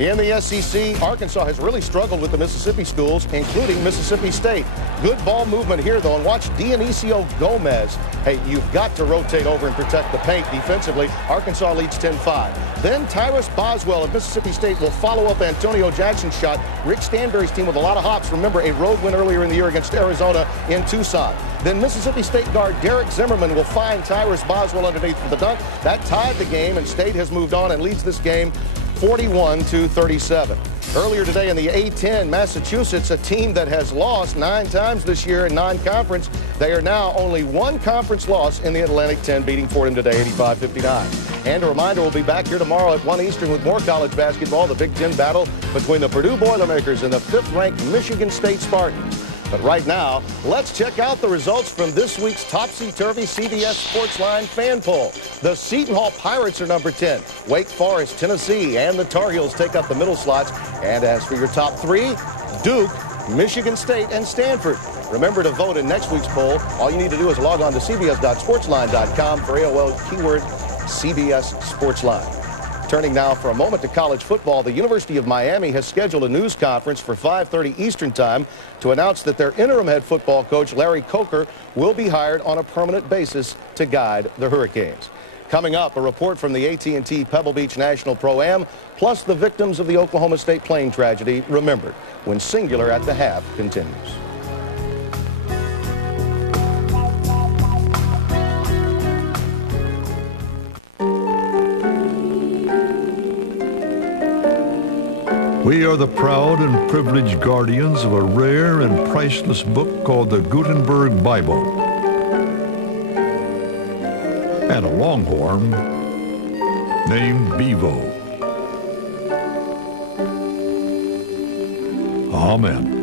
In the SEC, Arkansas has really struggled with the Mississippi schools, including Mississippi State. Good ball movement here, though, and watch Dionisio Gomez. Hey, you've got to rotate over and protect the paint defensively. Arkansas leads 10-5. Then Tyrus Boswell of Mississippi State will follow up Antonio Jackson's shot. Rick Stanberry's team with a lot of hops. Remember, a road win earlier in the year against Arizona in Tucson. Then Mississippi State guard Derek Zimmerman will find Tyrus Boswell underneath for the dunk. That tied the game, and State has moved on and leads this game 41-37. Earlier today in the A-10, Massachusetts, a team that has lost 9 times this year in non-conference. They are now only 1 conference loss in the Atlantic 10, beating Fordham today 85-59. And a reminder, we'll be back here tomorrow at 1 Eastern with more college basketball, the Big Ten battle between the Purdue Boilermakers and the 5th-ranked Michigan State Spartans. But right now, let's check out the results from this week's topsy-turvy CBS Sportsline fan poll. The Seton Hall Pirates are number 10. Wake Forest, Tennessee, and the Tar Heels take up the middle slots. And as for your top 3, Duke, Michigan State, and Stanford. Remember to vote in next week's poll. All you need to do is log on to cbs.sportsline.com for AOL keyword CBS Sportsline. Turning now for a moment to college football, the University of Miami has scheduled a news conference for 5:30 Eastern Time to announce that their interim head football coach, Larry Coker, will be hired on a permanent basis to guide the Hurricanes. Coming up, a report from the AT&T Pebble Beach National Pro-Am, plus the victims of the Oklahoma State plane tragedy remembered when Singular at the Half continues. We are the proud and privileged guardians of a rare and priceless book called the Gutenberg Bible. And a Longhorn named Bevo. Amen.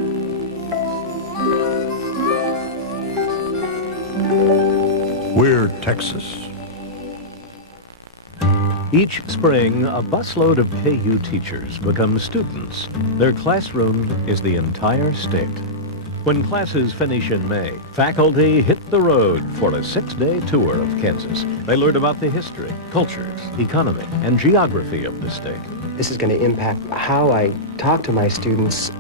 We're Texas. Each spring, a busload of KU teachers become students. Their classroom is the entire state. When classes finish in May, faculty hit the road for a 6-day tour of Kansas. They learn about the history, cultures, economy, and geography of the state. This is going to impact how I talk to my students.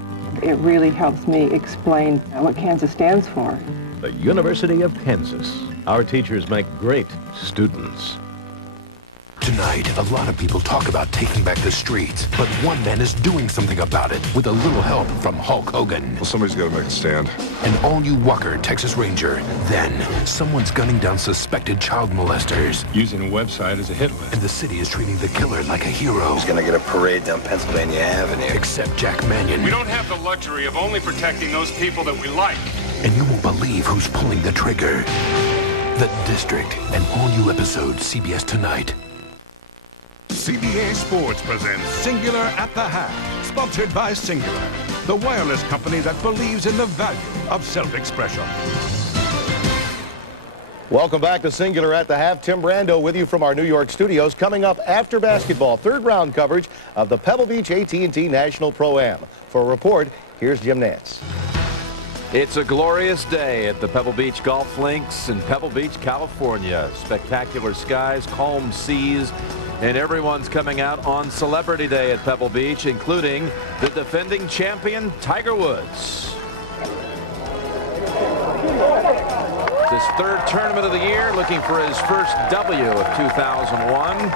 It really helps me explain what Kansas stands for. The University of Kansas. Our teachers make great students. Tonight, a lot of people talk about taking back the streets, but one man is doing something about it with a little help from Hulk Hogan. Well, somebody's got to make a stand. An all-new Walker Texas Ranger. Then, someone's gunning down suspected child molesters. Using a website as a hit list. And the city is treating the killer like a hero. He's gonna get a parade down Pennsylvania Avenue. Except Jack Mannion. We don't have the luxury of only protecting those people that we like. And you won't believe who's pulling the trigger. The District, an all-new episode, CBS Tonight. CBA Sports presents Singular at the Half, sponsored by Singular, the wireless company that believes in the value of self-expression. Welcome back to Singular at the Half. Tim Brando with you from our New York studios. Coming up after basketball, third round coverage of the Pebble Beach AT&T National Pro-Am. For a report, here's Jim Nance. It's a glorious day at the Pebble Beach Golf Links in Pebble Beach, California. Spectacular skies, calm seas, and everyone's coming out on Celebrity Day at Pebble Beach, including the defending champion, Tiger Woods. His third tournament of the year, looking for his first W of 2001.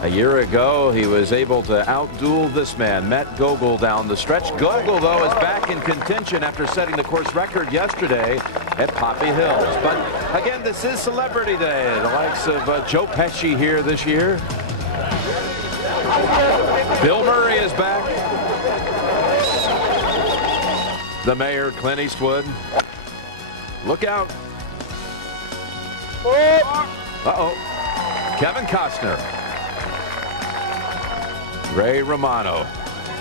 A year ago, he was able to outduel this man, Matt Gogol, down the stretch. Gogol, though, is back in contention after setting the course record yesterday at Poppy Hills. But again, this is Celebrity Day. The likes of Joe Pesci here this year. Bill Murray is back. The mayor, Clint Eastwood. Look out. Uh-oh. Kevin Costner. Ray Romano.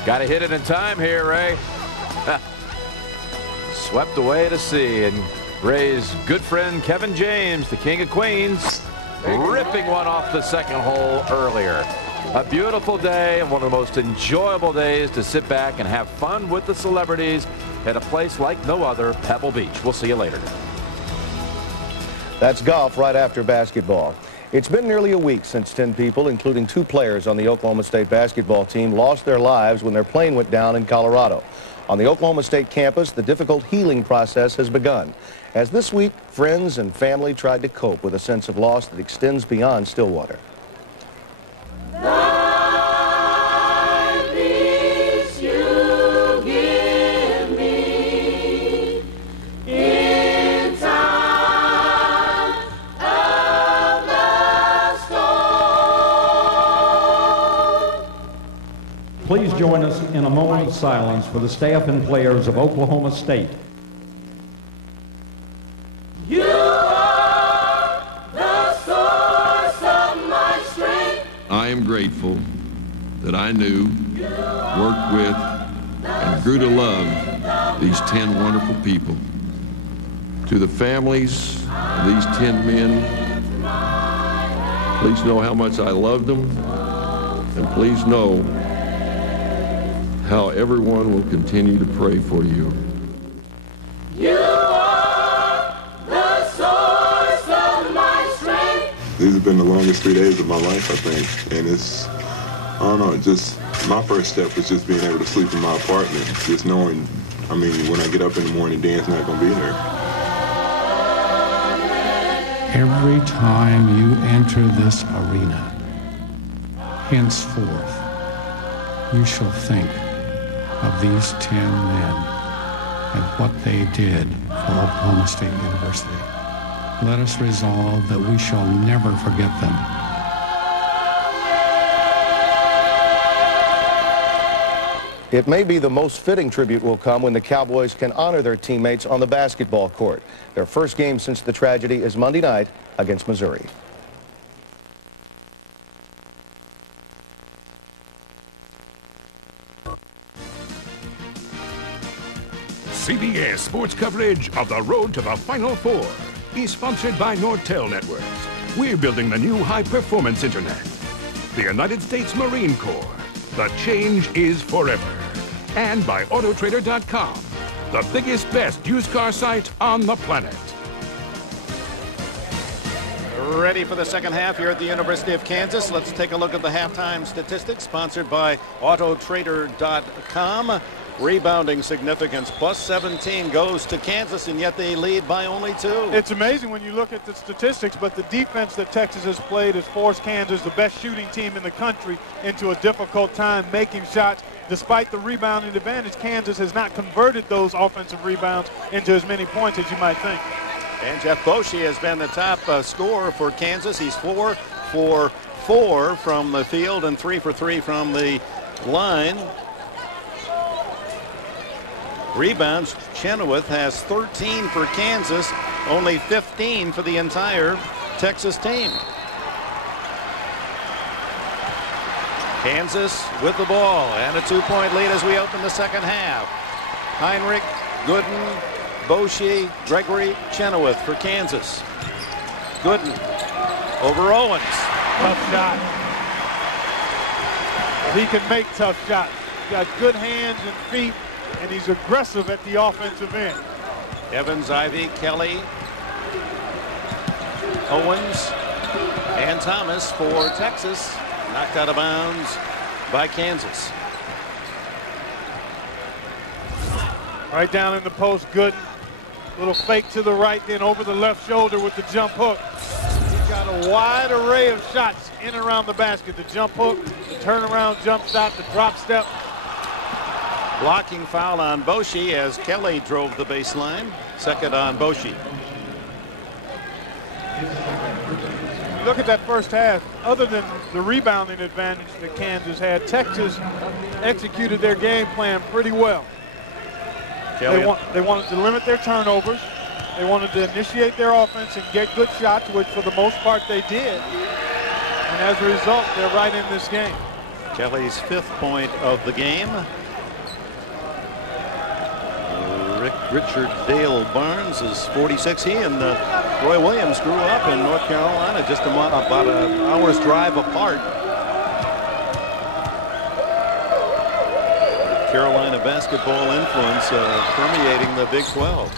Got to hit it in time here, Ray. Swept away to sea, and Ray's good friend Kevin James, the King of Queens, ripping one off the second hole earlier. A beautiful day and one of the most enjoyable days to sit back and have fun with the celebrities at a place like no other, Pebble Beach. We'll see you later. That's golf right after basketball. It's been nearly a week since 10 people, including 2 players on the Oklahoma State basketball team, lost their lives when their plane went down in Colorado. On the Oklahoma State campus, the difficult healing process has begun. As this week, friends and family tried to cope with a sense of loss that extends beyond Stillwater. Please join us in a moment of silence for the staff and players of Oklahoma State. You are the source of my strength. I am grateful that I knew, worked with, and grew to love these 10 wonderful people. To the families of these 10 men, please know how much I love them, and please know how everyone will continue to pray for you. You are the source of my strength. These have been the longest 3 days of my life, I think. And it's, I don't know, just my first step was just being able to sleep in my apartment. Just knowing, I mean, when I get up in the morning, Dan's not going to be there. Every time you enter this arena, henceforth, you shall think of these 10 men and what they did for Oklahoma State University. Let us resolve that we shall never forget them. It may be the most fitting tribute will come when the Cowboys can honor their teammates on the basketball court. Their first game since the tragedy is Monday night against Missouri. CBS Sports coverage of the road to the Final Four is sponsored by Nortel Networks. We're building the new high-performance internet. The United States Marine Corps. The change is forever. And by Autotrader.com, the biggest, best used car site on the planet. Ready for the second half here at the University of Kansas. Let's take a look at the halftime statistics sponsored by Autotrader.com. rebounding significance. Plus 17 goes to Kansas, and yet they lead by only 2. It's amazing when you look at the statistics, but the defense that Texas has played has forced Kansas, the best shooting team in the country, into a difficult time making shots. Despite the rebounding advantage, Kansas has not converted those offensive rebounds into as many points as you might think. And Jeff Boschee has been the top scorer for Kansas. He's 4 for 4 from the field and 3 for 3 from the line. Rebounds, Chenoweth has 13 for Kansas, only 15 for the entire Texas team. Kansas with the ball and a 2-point lead as we open the second half. Heinrich, Gooden, Boschee, Gregory, Chenoweth for Kansas. Gooden over Owens. Tough shot. He can make tough shots. He's got good hands and feet, and he's aggressive at the offensive end. Evans, Ivy, Kelly, Owens, and Thomas for Texas. Knocked out of bounds by Kansas. Right down in the post, Gooden. Little fake to the right, then over the left shoulder with the jump hook. He's got a wide array of shots in and around the basket. The jump hook, the turnaround jump shot, the drop step. Blocking foul on Boschee as Kelly drove the baseline. Second on Boschee. Look at that first half. Other than the rebounding advantage that Kansas had, Texas executed their game plan pretty well. They wanted to limit their turnovers. They wanted to initiate their offense and get good shots, which for the most part they did. And as a result, they're right in this game. Kelly's 5th point of the game. Richard Dale Barnes is 46. He and Roy Williams grew up in North Carolina, just about an hour's drive apart. Carolina basketball influence permeating the Big 12.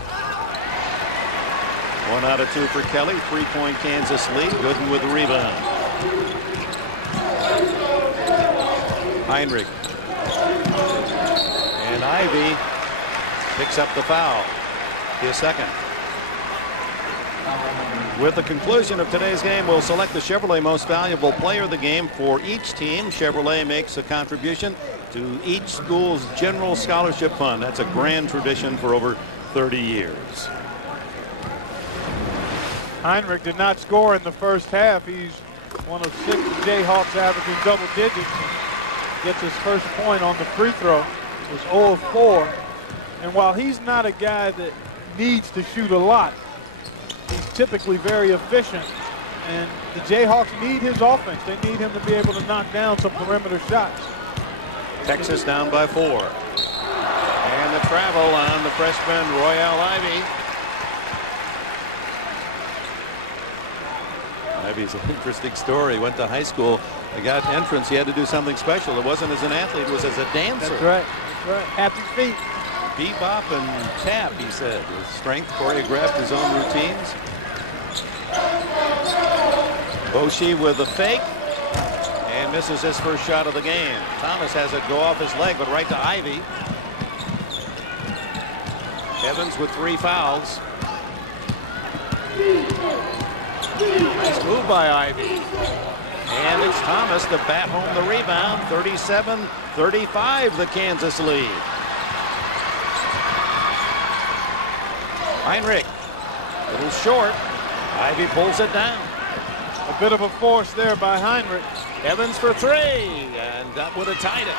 1 out of 2 for Kelly. 3-point Kansas lead. Gooden with the rebound. Heinrich. And Ivy picks up the foul. His second. With the conclusion of today's game, we'll select the Chevrolet Most Valuable Player of the Game for each team. Chevrolet makes a contribution to each school's general scholarship fund. That's a grand tradition for over 30 years. Heinrich did not score in the first half. He's one of 6 Jayhawks averaging double digits. Gets his first point on the free throw. It was 0 of 4. And while he's not a guy that needs to shoot a lot, he's typically very efficient. And the Jayhawks need his offense. They need him to be able to knock down some perimeter shots. Texas down by 4. And the travel on the freshman Royale Ivy. Ivy's an interesting story. Went to high school. They got entrance. He had to do something special. It wasn't as an athlete. It was as a dancer. That's right. That's right. Happy feet. Bebop and tap, he said. With strength, choreographed his own routines. Boschee with a fake. And misses his first shot of the game. Thomas has it go off his leg, but right to Ivy. Evans with 3 fouls. Nice move by Ivy. And it's Thomas to bat home the rebound. 37-35 the Kansas lead. Heinrich, a little short. Ivy pulls it down. A bit of a force there by Heinrich. Evans for 3, and that would have tied it.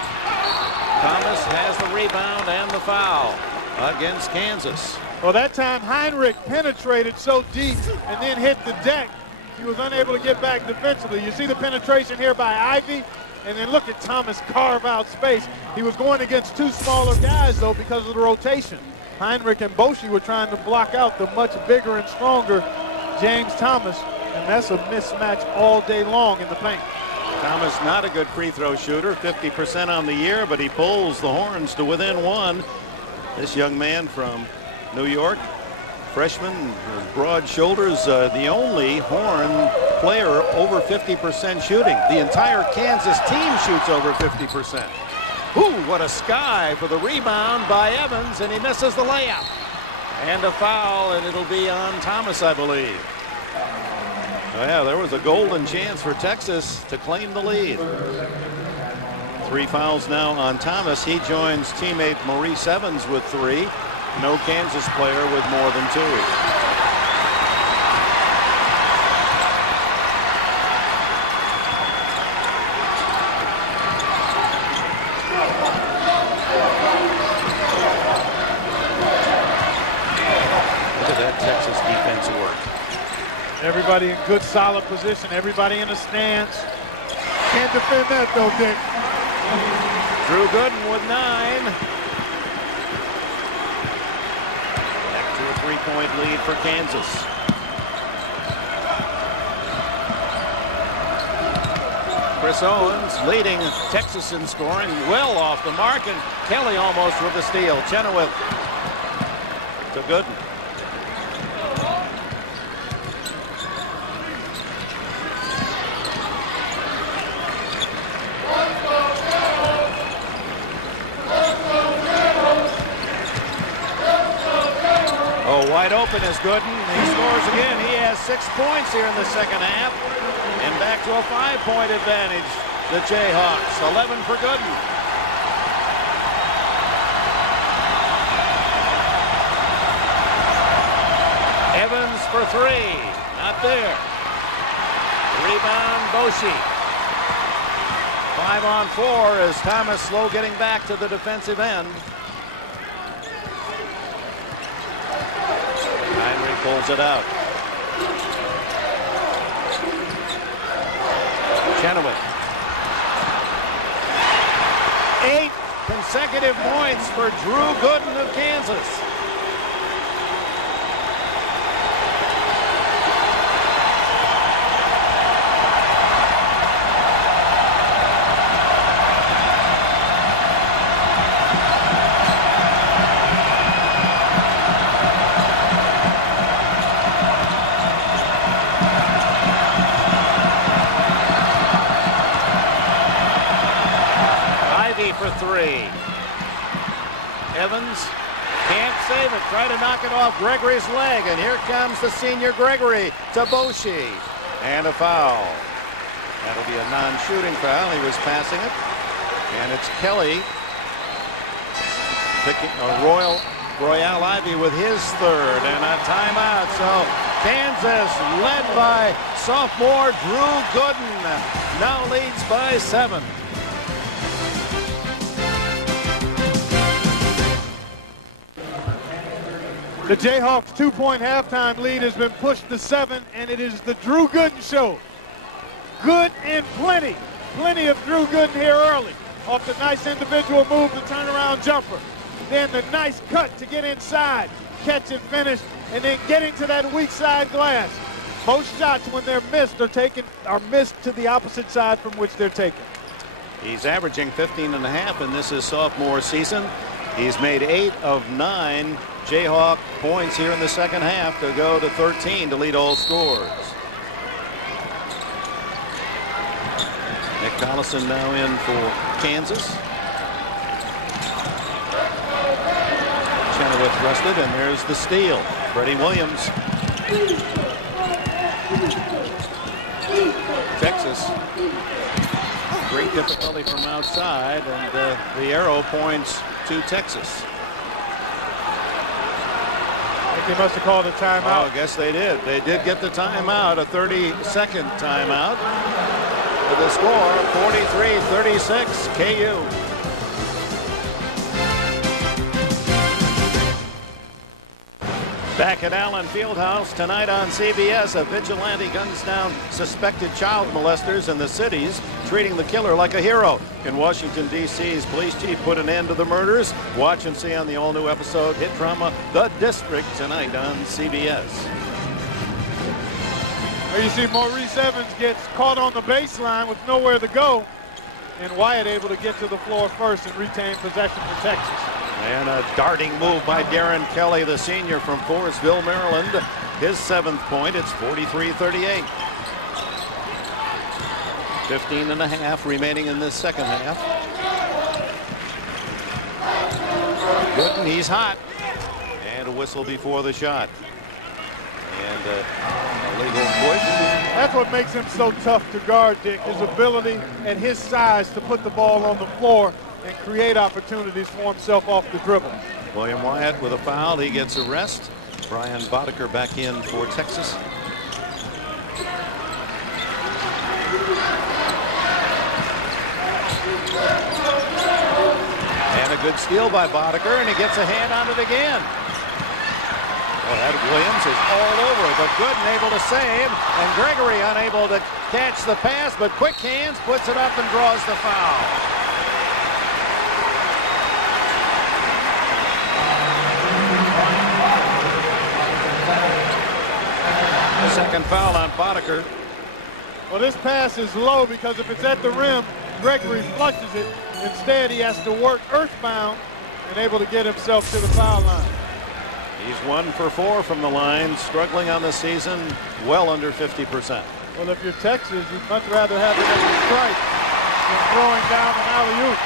Thomas has the rebound and the foul against Kansas. Well, that time Heinrich penetrated so deep and then hit the deck. He was unable to get back defensively. You see the penetration here by Ivy, and then look at Thomas carve out space. He was going against 2 smaller guys, though, because of the rotation. Heinrich and Boschee were trying to block out the much bigger and stronger James Thomas, and that's a mismatch all day long in the paint. Thomas not a good free throw shooter, 50% on the year, but he pulls the Horns to within 1. This young man from New York, freshman, broad shoulders, the only Horn player over 50% shooting. The entire Kansas team shoots over 50%. Ooh, what a sky for the rebound by Evans, and he misses the layup. And a foul, and it'll be on Thomas, I believe. Oh, yeah, there was a golden chance for Texas to claim the lead. 3 fouls now on Thomas. He joins teammate Maurice Evans with 3. No Kansas player with more than 2. Everybody in good, solid position. Everybody in the stands. Can't defend that, though, Dick. Drew Gooden with 9. Back to a 3-point lead for Kansas. Chris Owens leading Texas in scoring, well off the mark, and Kelly almost with the steal. Chenoweth to Gooden. Wide open is Gooden. He scores again. He has 6 points here in the second half. And back to a 5-point advantage. The Jayhawks, 11 for Gooden. Evans for 3. Not there. Rebound, Boshi. 5 on 4 as Thomas slow getting back to the defensive end. Pulls it out. Chenoweth. 8 consecutive points for Drew Gooden of Kansas. For 3. Evans can't save it. Try to knock it off Gregory's leg. And here comes the senior Gregory to Boshi. And a foul. That'll be a non-shooting foul. He was passing it. And it's Kelly picking Royale Ivy with his 3rd. And a timeout. So Kansas led by sophomore Drew Gooden. Now leads by 7. The Jayhawks' 2-point halftime lead has been pushed to 7, and it is the Drew Gooden show. Good and plenty. Plenty of Drew Gooden here early. Off the nice individual move, the turnaround jumper. Then the nice cut to get inside, catch and finish, and then getting to that weak side glass. Most shots when they're missed are missed to the opposite side from which they're taken. He's averaging 15.5 in this his sophomore season. He's made 8 of 9 Jayhawk points here in the second half to go to 13 to lead all scores. Nick Collison now in for Kansas. Chenoweth rested, and there's the steal. Freddie Williams. Texas. Great difficulty from outside, and the arrow points to Texas. I think they must have called a timeout. Oh, I guess they did. They did get the timeout, a 30-second timeout. With the score, 43-36, KU. Back at Allen Fieldhouse tonight on CBS, a vigilante guns down suspected child molesters in the cities, treating the killer like a hero. In Washington, D.C.'s police chief put an end to the murders. Watch and see on the all-new episode hit drama The District tonight on CBS. There you see Maurice Evans gets caught on the baseline with nowhere to go, and Wyatt able to get to the floor first and retain possession for Texas. And a darting move by Darren Kelly, the senior from Forestville, Maryland. His 7th point. It's 43-38. 15.5 remaining in this second half. Gooden, he's hot. And a whistle before the shot. And a legal push. That's what makes him so tough to guard, Dick. His ability and his size to put the ball on the floor and create opportunities for himself off the dribble. William Wyatt with a foul. He gets a rest. Brian Boddicker back in for Texas. And a good steal by Boddicker, and he gets a hand on it again. Well, that Williams is all over it, but Gooden able to save, and Gregory unable to catch the pass, but quick hands puts it up and draws the foul. Second foul on Boddicker. Well, this pass is low because if it's at the rim, Gregory flushes it. Instead, he has to work earthbound and able to get himself to the foul line. He's 1 for 4 from the line, struggling on the season, well under 50%. Well, if you're Texas, you'd much rather have it as a strike than throwing down an alley-oop.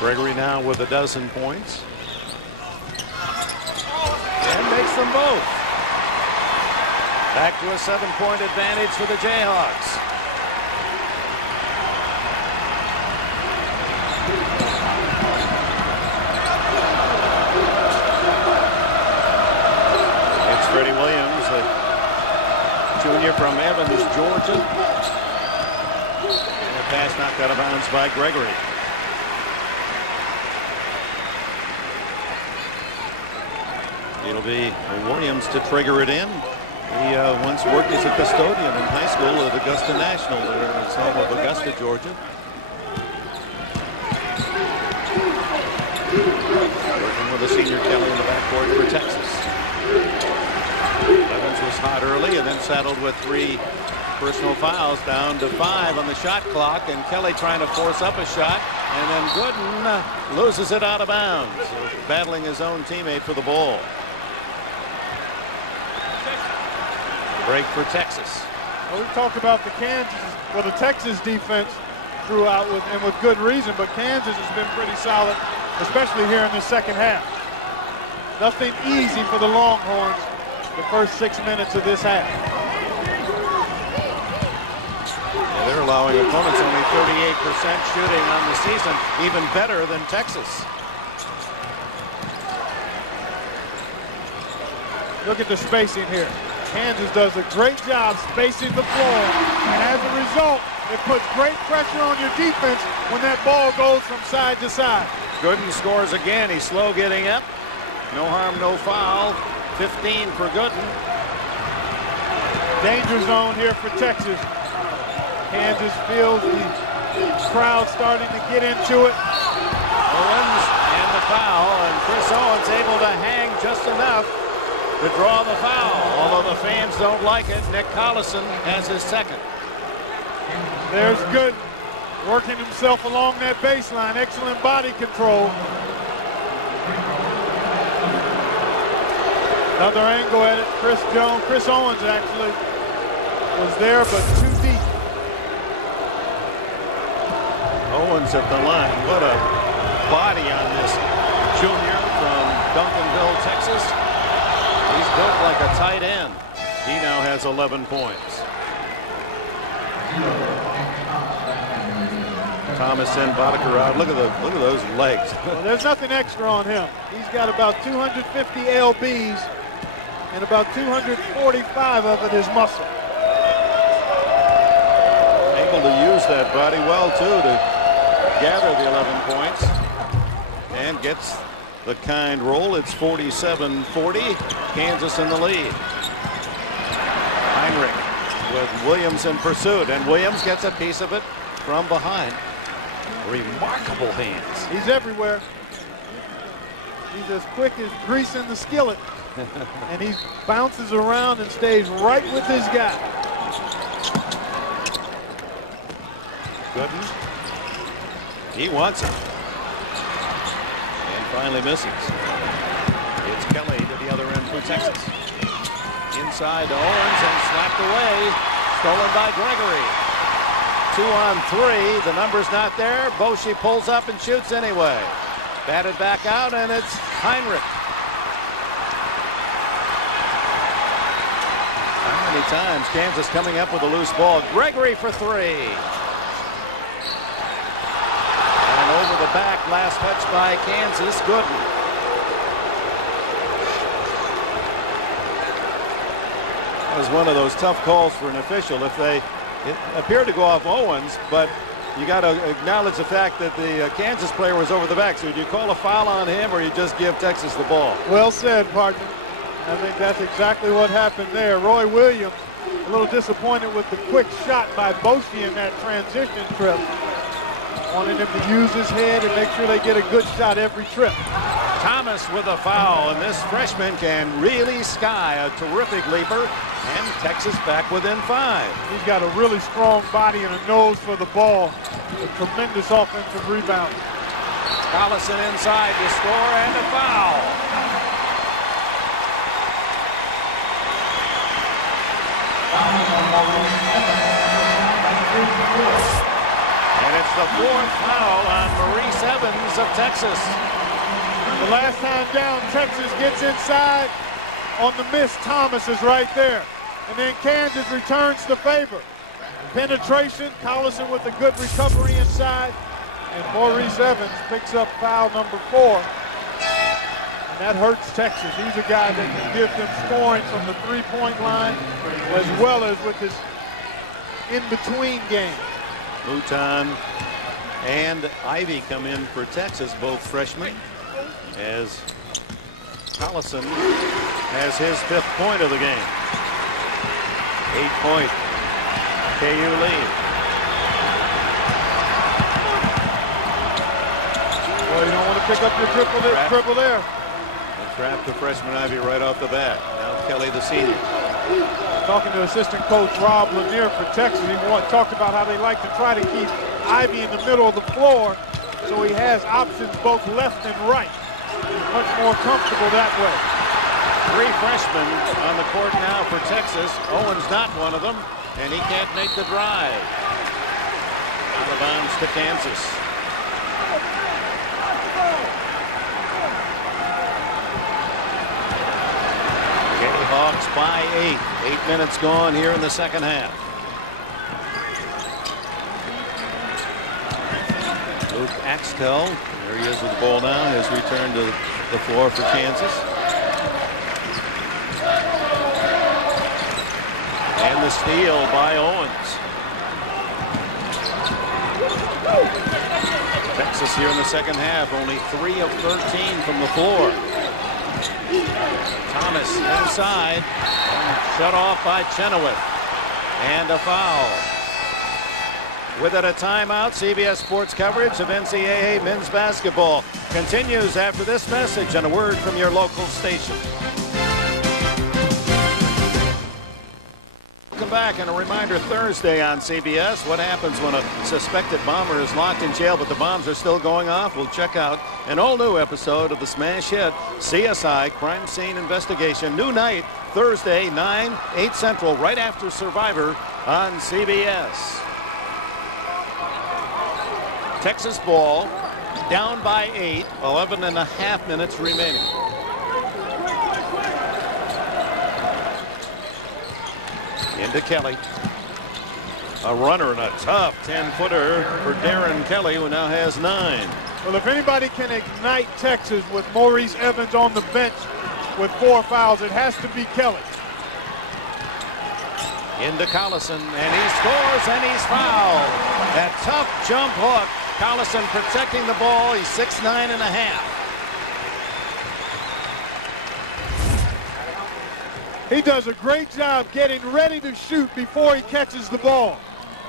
Gregory now with 12 points. And makes them both. Back to a 7-point advantage for the Jayhawks. It's Freddie Williams, the junior from Evans, Georgia. And the pass knocked out of bounds by Gregory. It'll be Williams to trigger it in. He once worked as a custodian in high school at Augusta National, there in his home of Augusta, Georgia. Working with the senior Kelly in the backcourt for Texas. Evans was hot early and then saddled with 3 personal fouls, down to 5 on the shot clock, and Kelly trying to force up a shot, and then Gooden loses it out of bounds, battling his own teammate for the ball. Break for Texas. Well, we've talked about the the Texas defense throughout, and with good reason, but Kansas has been pretty solid, especially here in the second half. Nothing easy for the Longhorns the first 6 minutes of this half. Yeah, they're allowing opponents only 38% shooting on the season, even better than Texas. Look at the spacing here. Kansas does a great job spacing the floor, and as a result, it puts great pressure on your defense when that ball goes from side to side. Gooden scores again. He's slow getting up. No harm, no foul. 15 for Gooden. Danger zone here for Texas. Kansas feels the crowd starting to get into it. Owens and the foul, and Chris Owens able to hang just enough to draw the foul. Although the fans don't like it, Nick Collison has his second. There's Gooden working himself along that baseline. Excellent body control. Another angle at it. Chris Owens actually was there, but too deep. Owens at the line. What a body on this junior from Duncanville, Texas. He's built like a tight end. He now has 11 points. Thomas and Boddicker out. Look at those legs. Well, there's nothing extra on him. He's got about 250 lbs, and about 245 of it is muscle. Able to use that body well too to gather the 11 points, and gets the kind roll. It's 47-40. Kansas in the lead. Heinrich with Williams in pursuit, and Williams gets a piece of it from behind. Remarkable hands. He's everywhere. He's as quick as grease in the skillet. And he bounces around and stays right with his guy. Gooden. He wants it. And finally misses. It's Kelly to the other end for Texas. Inside to Owens and slapped away. Stolen by Gregory. 2-on-3. The number's not there. Boschee pulls up and shoots anyway. Batted back out, and it's Heinrich. How many times Kansas coming up with a loose ball? Gregory for three. And over the back, last touch by Kansas, Gooden. That was one of those tough calls for an official. It appeared to go off Owens, but you got to acknowledge the fact that the Kansas player was over the back. So do you call a foul on him, or you just give Texas the ball? Well said, partner. I think that's exactly what happened there. Roy Williams a little disappointed with the quick shot by Boschee in that transition trip. Wanting him to use his head and make sure they get a good shot every trip. Thomas with a foul, and this freshman can really sky a terrific leaper, and Texas back within 5. He's got a really strong body and a nose for the ball. A tremendous offensive rebound. Collison inside to score, and a foul. And it's the 4th foul on Maurice Evans of Texas. The last time down, Texas gets inside on the miss. Thomas is right there. And then Kansas returns the favor. Penetration, Collison with a good recovery inside. And Maurice Evans picks up foul number 4. And that hurts Texas. He's a guy that can give them scoring from the three-point line as well as with his in-between game. Mouton and Ivy come in for Texas, both freshmen, as Collison has his 5th point of the game. 8-point KU lead. Well, you don't want to pick up your triple there. They trapped the freshman Ivy right off the bat. Now Kelly, the senior. Talking to assistant coach Rob Lanier for Texas, he talked about how they like to try to keep Ivy in the middle of the floor so he has options both left and right. He's much more comfortable that way. 3 freshmen on the court now for Texas. Owens not one of them, and he can't make the drive. Out of bounds to Kansas. Jayhawks by 8. 8 minutes gone here in the second half. Luke Axtell, there he is with the ball now, has returned to the floor for Kansas. And the steal by Owens. Texas here in the second half, only 3 of 13 from the floor. Thomas inside, shut off by Chenoweth, and a foul. With it, a timeout. CBS Sports coverage of NCAA men's basketball continues after this message and a word from your local station. Welcome back, and a reminder, Thursday on CBS, what happens when a suspected bomber is locked in jail but the bombs are still going off? We'll check out an all-new episode of the smash hit CSI Crime Scene Investigation. New night, Thursday, 9, 8 Central, right after Survivor on CBS. Texas ball, down by 8, 11.5 minutes remaining. Into Kelly. A runner and a tough 10-footer for Darren Kelly, who now has 9. Well, if anybody can ignite Texas with Maurice Evans on the bench with 4 fouls, it has to be Kelly. Into Collison, and he scores, and he's fouled. That tough jump hook. Collison protecting the ball. He's 6'9½". He does a great job getting ready to shoot before he catches the ball.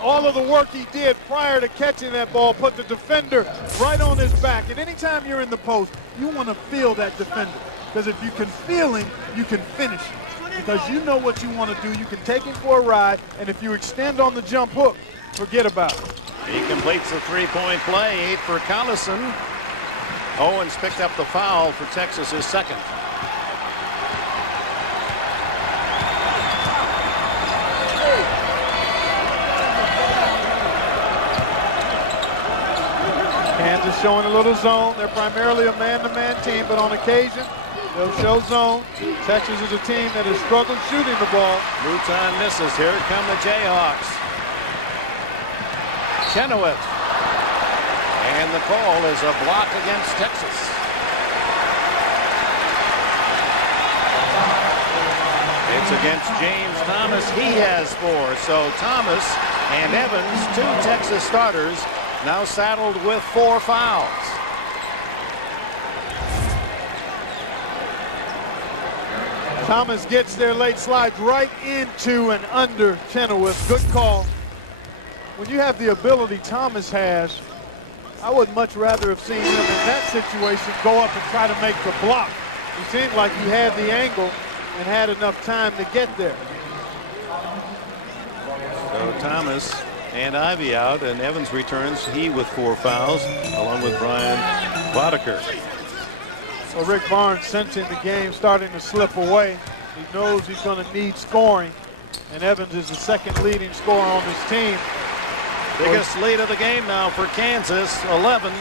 All of the work he did prior to catching that ball put the defender right on his back. And anytime you're in the post, you want to feel that defender. Because if you can feel him, you can finish him. Because you know what you want to do. You can take him for a ride, and if you extend on the jump hook, forget about it. He completes the three-point play, 8 for Collison. Owens picked up the foul for Texas, his second. Kansas showing a little zone. They're primarily a man-to-man team, but on occasion, they'll show zone. Texas is a team that has struggled shooting the ball. Mouton misses. Here come the Jayhawks. Chenoweth. And the call is a block against Texas. It's against James Thomas. He has 4. So Thomas and Evans, 2 Texas starters, now saddled with 4 fouls. Thomas gets there late, slides right into and under Chenoweth. Good call. When you have the ability Thomas has, I would much rather have seen him in that situation go up and try to make the block. He seemed like he had the angle and had enough time to get there. So Thomas and Ivy out, and Evans returns, he with 4 fouls, along with Brian Boddicker. Well, Rick Barnes sensing the game starting to slip away. He knows he's going to need scoring, and Evans is the second leading scorer on this team. Biggest lead of the game now for Kansas, 11.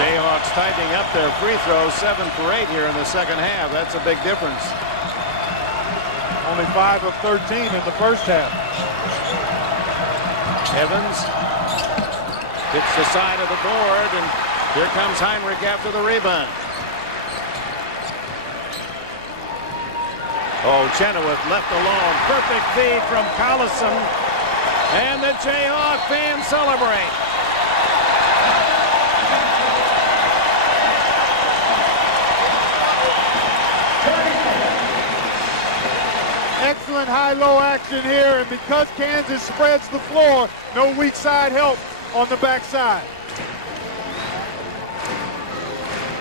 Jayhawks tightening up their free throws, 7 for 8 here in the second half. That's a big difference. Only 5 of 13 in the first half. Evans hits the side of the board, and here comes Heinrich after the rebound. Oh, Chenoweth left alone. Perfect feed from Collison. And the Jayhawk fans celebrate. Excellent high-low action here, and because Kansas spreads the floor, no weak side help on the backside.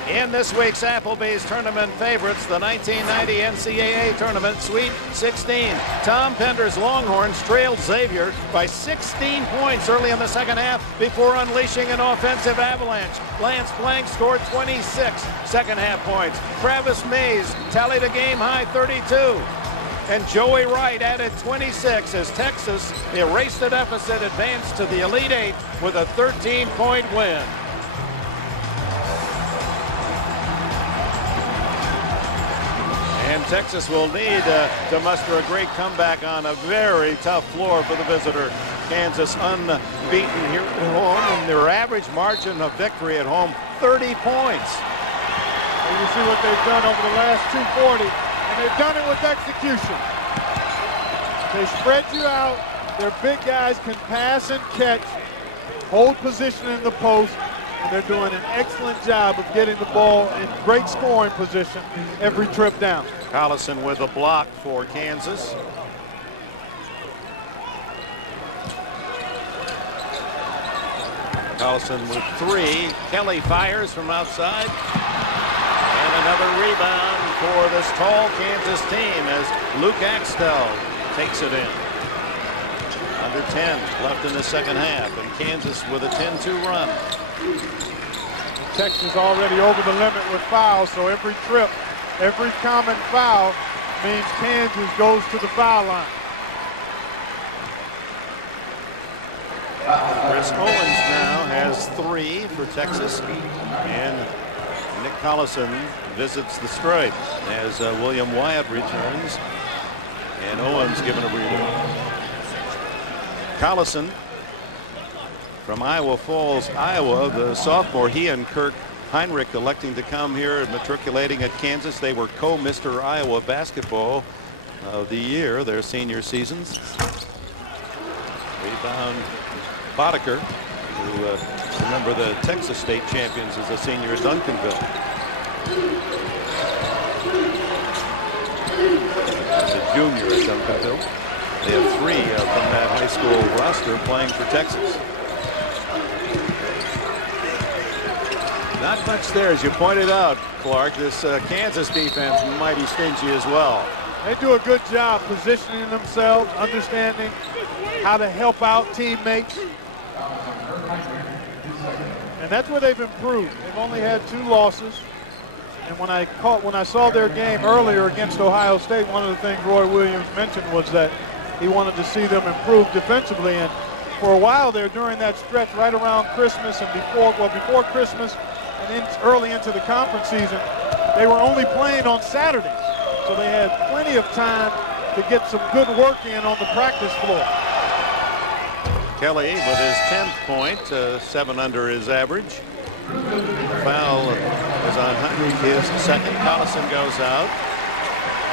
In this week's Applebee's tournament favorites, the 1990 NCAA tournament, Sweet 16. Tom Pender's Longhorns trailed Xavier by 16 points early in the second half before unleashing an offensive avalanche. Lance Blank scored 26 second half points. Travis Mays tallied a game-high 32. And Joey Wright added 26 as Texas erased the deficit, advanced to the Elite Eight with a 13-point win. And Texas will need to muster a great comeback on a very tough floor for the visitor. Kansas unbeaten here at home, and their average margin of victory at home, 30 points. And you see what they've done over the last 240, and they've done it with execution. They spread you out. Their big guys can pass and catch, hold position in the post, and they're doing an excellent job of getting the ball in great scoring position every trip down. Collison with a block for Kansas. Collison with 3. Kelly fires from outside. And another rebound for this tall Kansas team as Luke Axtell takes it in. Under 10 left in the second half, and Kansas with a 10-2 run. Texas already over the limit with fouls, so every trip, every common foul means Kansas goes to the foul line. Chris Owens now has 3 for Texas, and Nick Collison visits the stripe as William Wyatt returns, and Owens given a breather. Collison from Iowa Falls, Iowa, the sophomore, he and Kirk Heinrich electing to come here and matriculating at Kansas. They were co-Mr. Iowa basketball of the year, their senior seasons. Rebound Boddicker, who remember the Texas State champions as a senior at Duncanville. As a junior at Duncanville. They have 3 from that high school roster playing for Texas. Not much there, as you pointed out, Clark. This Kansas defense mighty stingy as well. They do a good job positioning themselves, understanding how to help out teammates. And that's where they've improved. They've only had 2 losses. And when I saw their game earlier against Ohio State, one of the things Roy Williams mentioned was that he wanted to see them improve defensively. And for a while there, during that stretch right around Christmas and before Christmas and early into the conference season, they were only playing on Saturdays. So they had plenty of time to get some good work in on the practice floor. Kelly with his 10th point, 7 under his average. Foul is on Heinrich, his second. Collison goes out.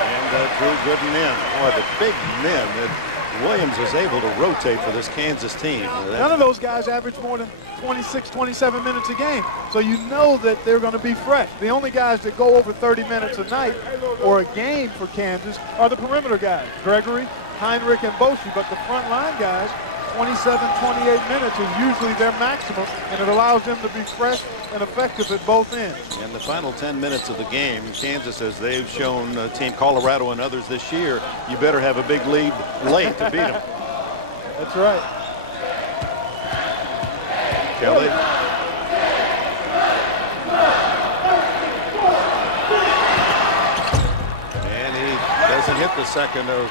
And Drew Gooden in. Boy, the big men that Williams is able to rotate for this Kansas team. None of those guys average more than 26, 27 minutes a game. So you know that they're going to be fresh. The only guys that go over 30 minutes a night or a game for Kansas are the perimeter guys, Gregory, Heinrich, and Boshi. But the front line guys, 27, 28 minutes is usually their maximum, and it allows them to be fresh and effective at both ends. In the final 10 minutes of the game, Kansas, as they've shown Team Colorado and others this year, you better have a big lead late to beat them. That's right. Kelly. And he doesn't hit the second of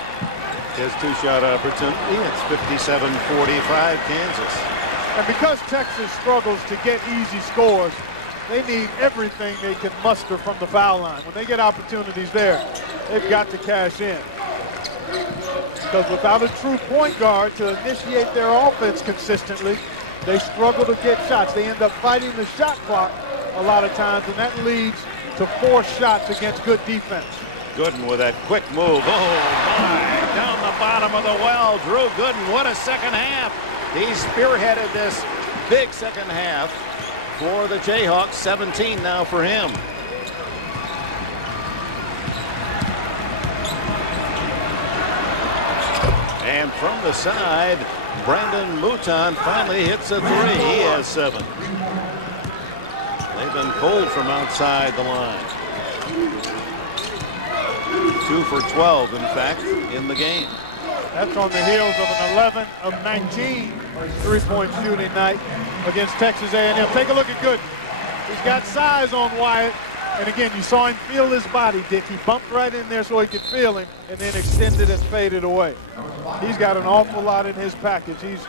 his two-shot opportunity. It's 57-45 Kansas. And because Texas struggles to get easy scores, they need everything they can muster from the foul line. When they get opportunities there, they've got to cash in. Because without a true point guard to initiate their offense consistently, they struggle to get shots. They end up fighting the shot clock a lot of times, and that leads to forced shots against good defense. Gooden with that quick move. Oh, my. Down the bottom of the well. Drew Gooden, what a second half. He spearheaded this big second half for the Jayhawks. 17 now for him. And from the side, Brandon Mouton finally hits a 3. He has 7. They've been cold from outside the line. 2 for 12, in fact, in the game. That's on the heels of an 11 of 19 three-point shooting night against Texas A&M. Take a look at Gooden. He's got size on Wyatt. And again, you saw him feel his body, Dick. He bumped right in there so he could feel him and then extended and faded away. He's got an awful lot in his package. He's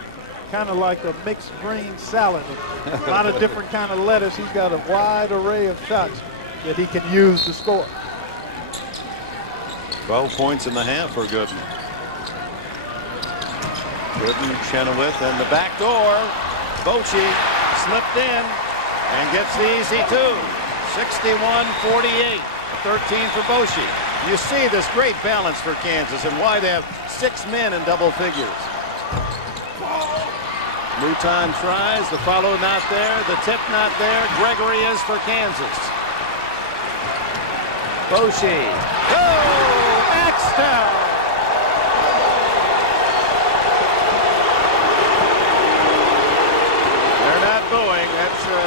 kind of like a mixed green salad. A lot of different kind of lettuce. He's got a wide array of shots that he can use to score. 12 points in the half for Gooden. Gooden, Chenoweth, and the back door. Bochy slipped in and gets the easy 2. 61-48. 13 for Bochy. You see this great balance for Kansas and why they have 6 men in double figures. Mouton tries. The follow not there. The tip not there. Gregory is for Kansas. Bochy. Oh! Axtell! They're not booing. That's the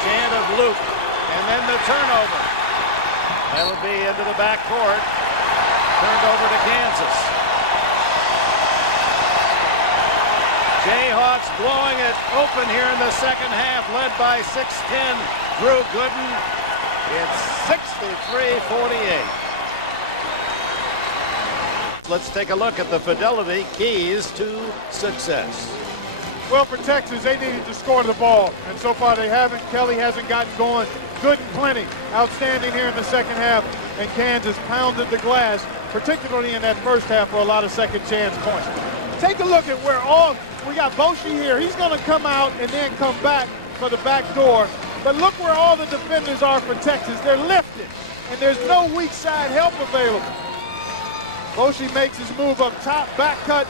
chant of Luke. And then the turnover. That'll be into the backcourt. Turned over to Kansas. Jayhawks blowing it open here in the second half, led by 6'10" Drew Gooden. It's 63-48. Let's take a look at the fidelity keys to success. Well, for Texas, they needed to score the ball, and so far they haven't. Kelly hasn't gotten going. Gooden plenty. Outstanding here in the second half, and Kansas pounded the glass, particularly in that first half for a lot of second chance points. Take a look at where we got Bochy here. He's going to come out and then come back for the back door. But look where all the defenders are for Texas. They're lifted, and there's no weak side help available. Bochy makes his move up top, back cut.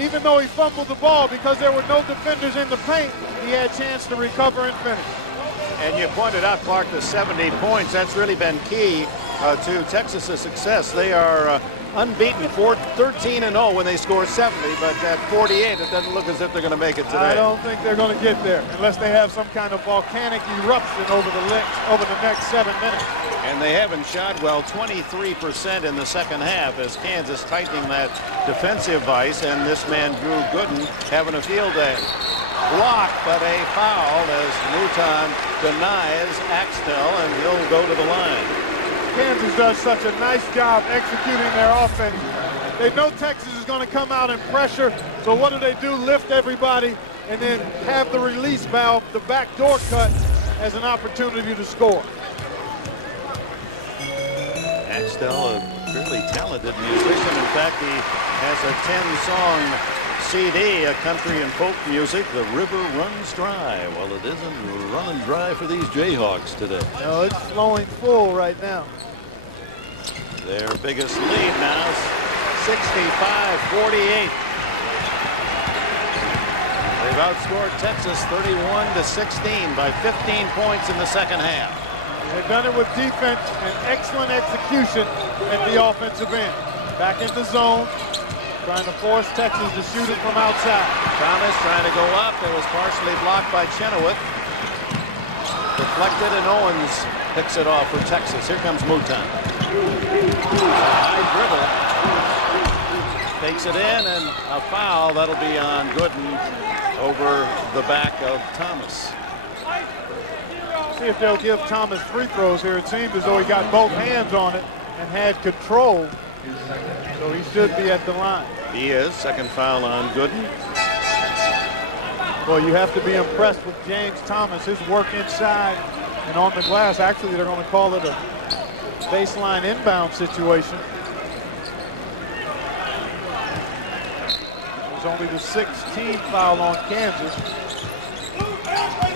Even though he fumbled the ball because there were no defenders in the paint, he had a chance to recover and finish. And you pointed out, Clark, the 70 points. That's really been key to Texas' success. They are unbeaten, 13-0 when they score 70, but at 48, it doesn't look as if they're going to make it today. I don't think they're going to get there unless they have some kind of volcanic eruption over the next 7 minutes. And they haven't shot well, 23% in the second half as Kansas tightening that defensive vice, and this man Drew Gooden having a field day. Blocked, but a foul as Mouton denies Axtell, and he'll go to the line. Kansas does such a nice job executing their offense. They know Texas is going to come out and pressure. So what do? Lift everybody and then have the release valve, the back door cut, as an opportunity to score. Axtell, a fairly talented musician. In fact, he has a 10-song CD, a country and folk music, The River Runs Dry. Well, it isn't running dry for these Jayhawks today. No, it's flowing full right now. Their biggest lead now is 65-48. They've outscored Texas 31-16 by 15 points in the second half. They've done it with defense and excellent execution at the offensive end. Back in the zone, trying to force Texas to shoot it from outside. Thomas trying to go up. It was partially blocked by Chenoweth. Deflected, and Owens picks it off for Texas. Here comes Mouton. High dribble. Takes it in, and a foul. That'll be on Gooden over the back of Thomas. See if they'll give Thomas free throws here. It seemed as though he got both hands on it and had control. So he should be at the line. He is. Second foul on Gooden. Well, you have to be impressed with James Thomas, his work inside and on the glass. Actually, they're going to call it a baseline inbound situation. It was only the 16th foul on Kansas.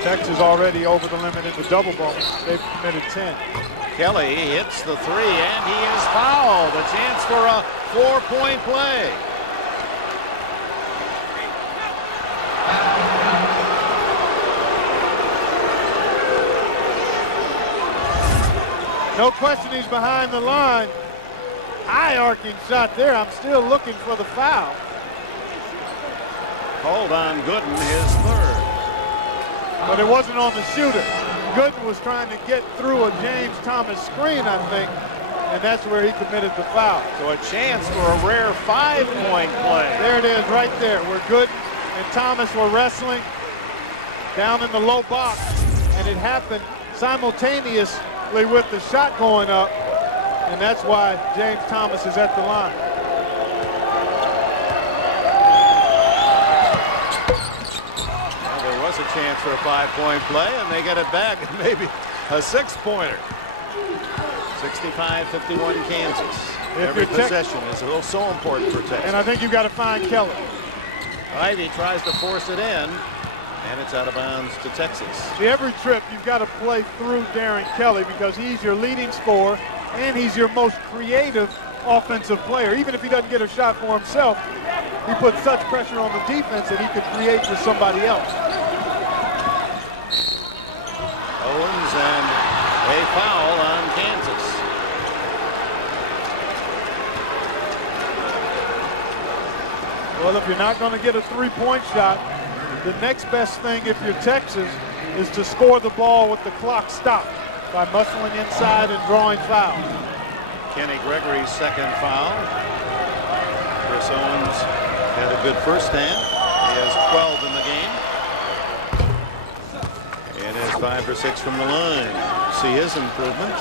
Texas already over the limit in the double bonus. They've committed 10. Kelly hits the three, and he is fouled. A chance for a 4-point play. No question he's behind the line. High arcing shot there. I'm still looking for the foul. Hold on Gooden, his third. But it wasn't on the shooter. Gooden was trying to get through a James Thomas screen, I think, and that's where he committed the foul. So a chance for a rare 5-point play. There it is right there, where Gooden and Thomas were wrestling down in the low box, and it happened simultaneously with the shot going up, and that's why James Thomas is at the line. A chance for a 5-point play, and they get it back, and maybe a 6-pointer. 65-51 Kansas. Every possession is so important for Texas. And I think you've got to find Kelly. Ivy tries to force it in, and it's out of bounds to Texas. See, every trip you've got to play through Darren Kelly because he's your leading scorer and he's your most creative offensive player. Even if he doesn't get a shot for himself, he puts such pressure on the defense that he could create for somebody else. Owens, and a foul on Kansas. Well, if you're not going to get a three-point shot, the next best thing if you're Texas is to score the ball with the clock stopped by muscling inside and drawing fouls. Kenny Gregory's second foul. Chris Owens had a good first stand. He has 12 in the game. And is 5 for 6 from the line. See his improvement.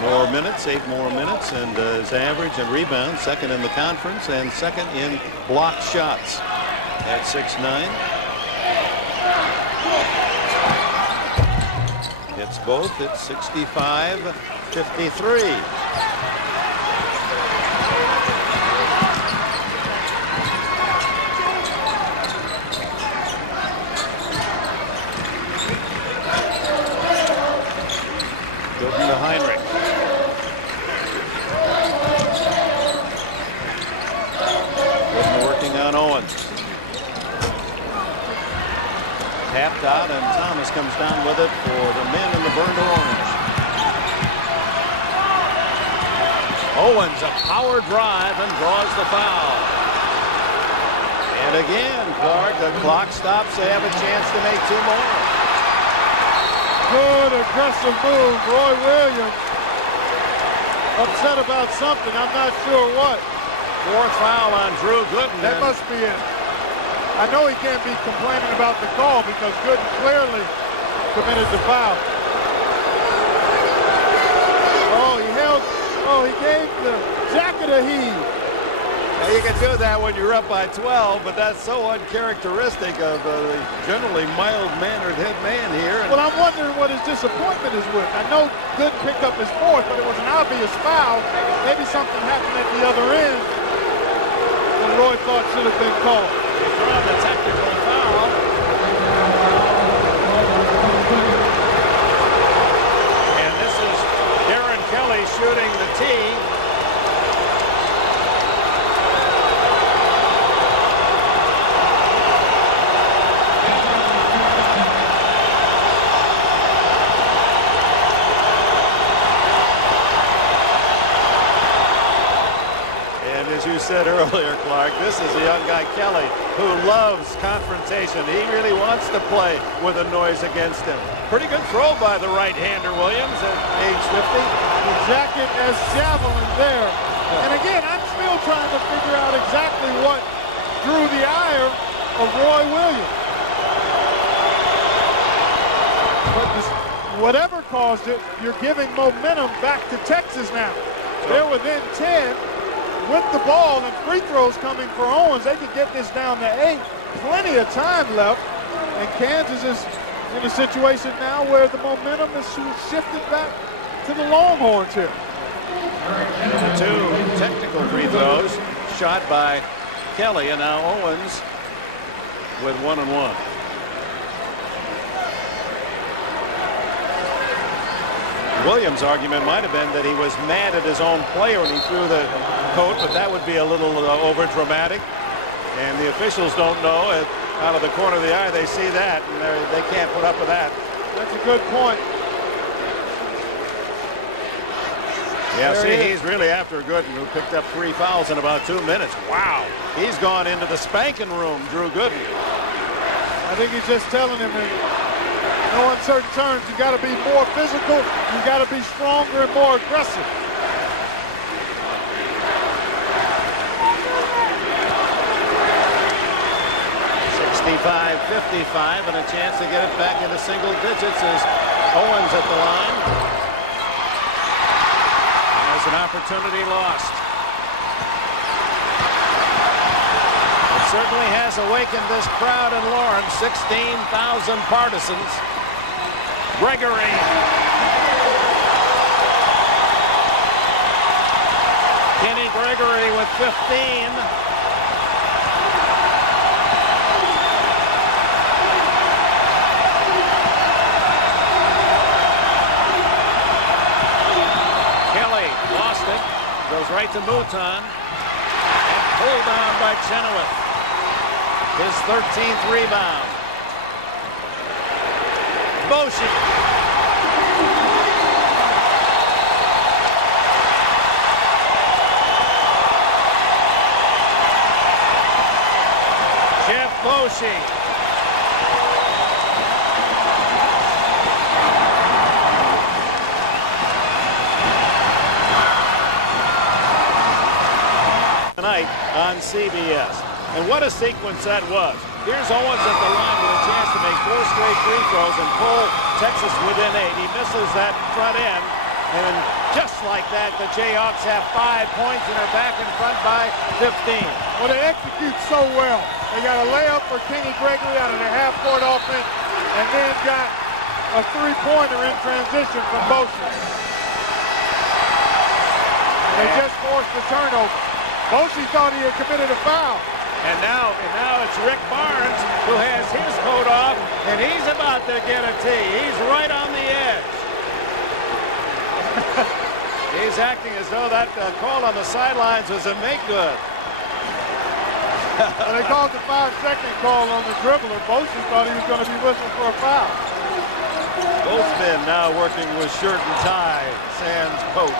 More minutes, 8 more minutes, and his average and rebounds second in the conference and second in block shots at 6'9". Hits both. It's 65-53. Gooden to Heinrich. Gooden working on Owens. Tapped out, and Thomas comes down with it for the men in the burned orange. Owens, a power drive, and draws the foul. And again, Clark, the clock stops. They have a chance to make 2 more. Good aggressive move. Roy Williams upset about something. I'm not sure what. 4th foul on Drew Gooden. That must be it. I know he can't be complaining about the call because Gooden clearly committed the foul. Oh, he gave the jacket a heave. Now, you can do that when you're up by 12, but that's so uncharacteristic of the generally mild-mannered head man here. Well, I'm wondering what his disappointment is with. I know Gooden picked up his fourth, but it was an obvious foul. Maybe something happened at the other end that Roy thought should have been called. He brought the technical foul. And this is Darren Kelly shooting the tee. You said earlier, Clark, this is a young guy, Kelly, who loves confrontation. He really wants to play with a noise against him. Pretty good throw by the right-hander, Williams, at age 50. The jacket as javelin there. And again, I'm still trying to figure out exactly what drew the ire of Roy Williams. But whatever caused it, you're giving momentum back to Texas now. They're within 10. With the ball and free throws coming for Owens, they could get this down to 8. Plenty of time left, and Kansas is in a situation now where the momentum is shifted back to the Longhorns here. The two technical free throws shot by Kelly, and now Owens with 1 and 1. Williams' argument might have been that he was mad at his own player when he threw the coat, but that would be a little over dramatic, and the officials don't know. Out of the corner of the eye, they see that, and they can't put up with that. That's a good point. Yeah, see, he's really after Gooden, who picked up 3 fouls in about 2 minutes. Wow, he's gone into the spanking room, Drew Gooden. I think he's just telling him in no uncertain terms, you got to be more physical, you got to be stronger and more aggressive. .55, and a chance to get it back into single digits as Owens at the line. There's an opportunity lost. It certainly has awakened this crowd in Lawrence. 16,000 partisans. Gregory. Kenny Gregory with 15. Goes right to Mouton and pulled down by Chenoweth. His 13th rebound. Boshi. Jeff Boshi. Tonight on CBS. And what a sequence that was. Here's Owens at the line with a chance to make 4 straight free throws and pull Texas within 8. He misses that front end, and just like that, the Jayhawks have 5 points and are back in front by 15. Well, they execute so well. They got a layup for Kenny Gregory out of the half-court offense, and then got a 3-pointer in transition from Boshi. They just forced the turnover. Boshi thought he had committed a foul. And now it's Rick Barnes who has his coat off, and he's about to get a tee. He's right on the edge. He's acting as though that call on the sidelines was a make good. Well, they called the 5-second call on the dribbler. Boshi thought he was going to be whistled for a foul. Both men now working with shirt and tie, sans coat.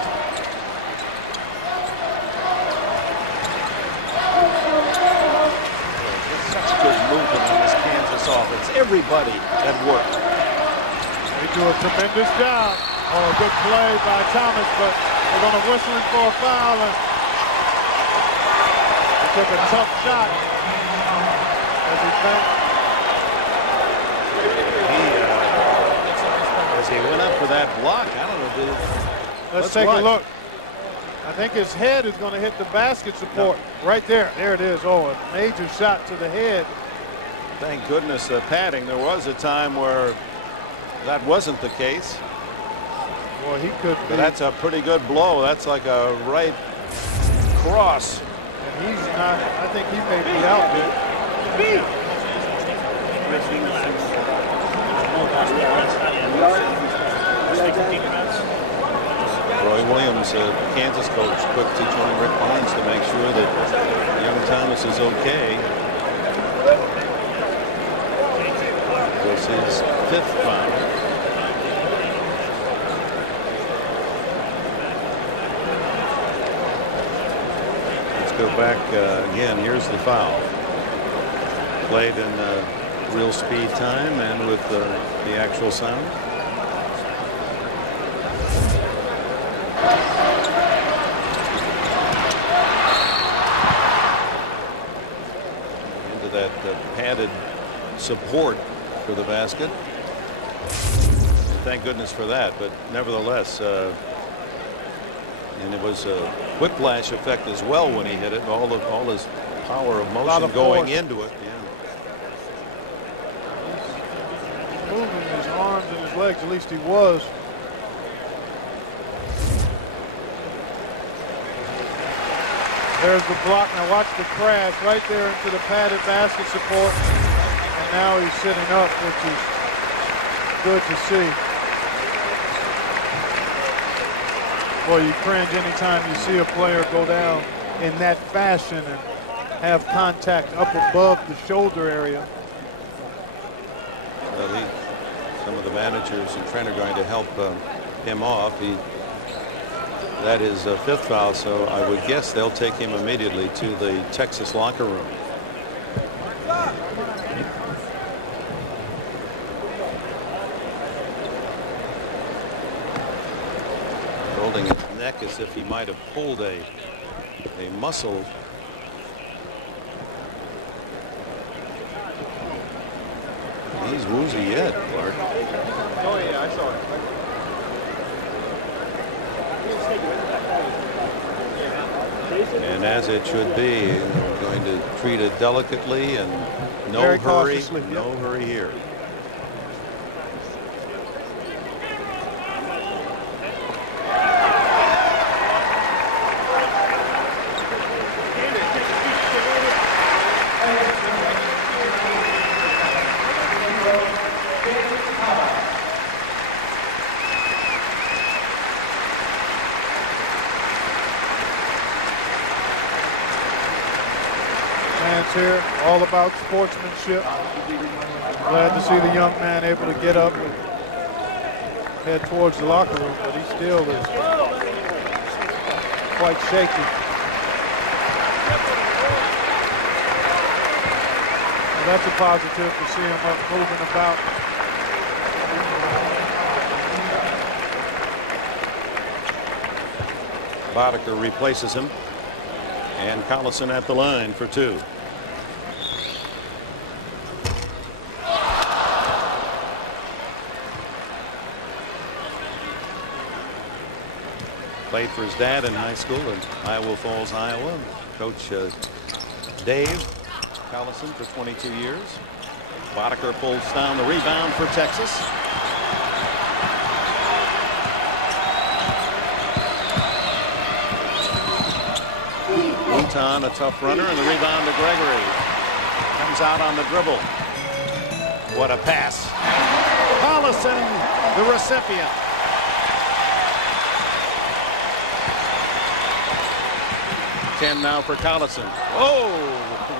Good movement on this Kansas offense. Everybody at work. They do a tremendous job. Oh, good play by Thomas, but they're going to whistle him for a foul. And he took a tough shot as he banked. As he went up for that block, I don't know, dude. Let's take a look. I think his head is going to hit the basket support right there. There it is. Oh, a major shot to the head. Thank goodness padding. There was a time where that wasn't the case. Well, he could be. But that's a pretty good blow. That's like a right cross. And he's not, I think he may be out there. Roy Williams, Kansas coach, quick to join Rick Barnes to make sure that young Thomas is okay. It was his 5th foul. Let's go back again. Here's the foul. Played in real speed time and with the actual sound. Into that padded support for the basket. And thank goodness for that. But nevertheless, and it was a whiplash effect as well when he hit it. All his power of motion going into it. Yeah. He's moving his arms and his legs. At least he was. There's the block. Now watch the crash right there into the padded basket support. And now he's sitting up, which is good to see. Boy, you cringe anytime you see a player go down in that fashion and have contact up above the shoulder area. Well, some of the managers and trainer are going to help him off. That is a 5th foul, so I would guess they'll take him immediately to the Texas locker room. Holding his neck as if he might have pulled a muscle. He's woozy yet, Clark. Oh yeah, I saw it. And as it should be, we're going to treat it delicately and no Very hurry, cautiously, no hurry here. Here, all about sportsmanship. Glad to see the young man able to get up and head towards the locker room, but he still is quite shaky. Well, that's a positive to see him up moving about. Boddicker replaces him, and Collison at the line for 2. Played for his dad in high school in Iowa Falls, Iowa. Coach Dave Collison for 22 years. Boddicker pulls down the rebound for Texas. Wooten, a tough runner, and the rebound to Gregory. Comes out on the dribble. What a pass. Collison, the recipient. Ten now for Collison. Oh,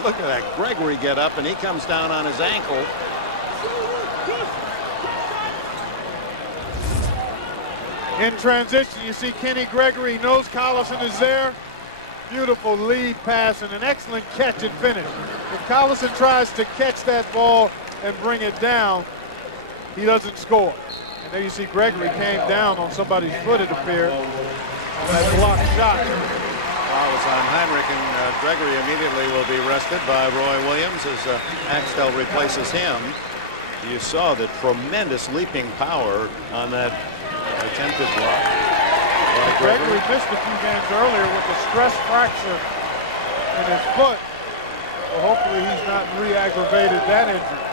look at that. Gregory get up, and he comes down on his ankle. In transition, you see Kenny Gregory. He knows Collison is there. Beautiful lead pass and an excellent catch and finish. If Collison tries to catch that ball and bring it down, he doesn't score. And there you see Gregory came down on somebody's foot, it appeared, on that blocked shot. Foul was on Heinrich, and Gregory immediately will be arrested by Roy Williams as Axtell replaces him. You saw the tremendous leaping power on that attempted block. Gregory missed a few games earlier with a stress fracture in his foot. So hopefully he's not re-aggravated that injury.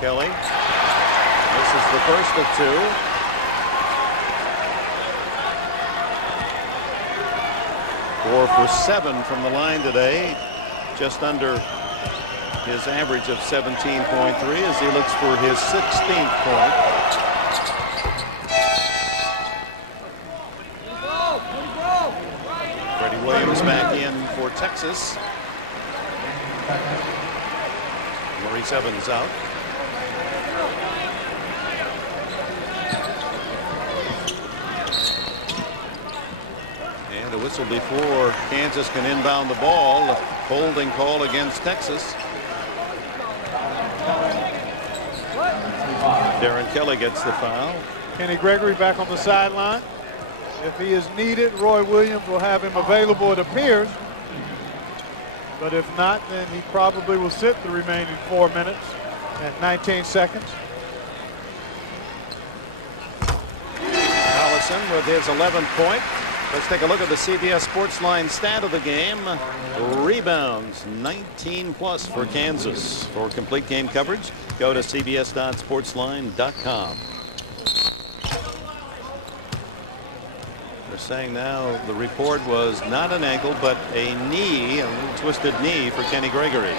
Kelly. This is the first of two. Four for 7 from the line today. Just under his average of 17.3 as he looks for his 16th point. Freddie Williams back in for Texas. Maurice Evans out. And a whistle before Kansas can inbound the ball. A holding call against Texas. Darren Kelly gets the foul. Kenny Gregory back on the sideline. If he is needed, Roy Williams will have him available, it appears. But if not, then he probably will sit the remaining 4 minutes at 19 seconds. Collison with his 11th point. Let's take a look at the CBS Sportsline stat of the game. Rebounds, 19 plus for Kansas. For complete game coverage, go to cbs.sportsline.com. They're saying now the report was not an ankle, but a knee, a little twisted knee for Kenny Gregory.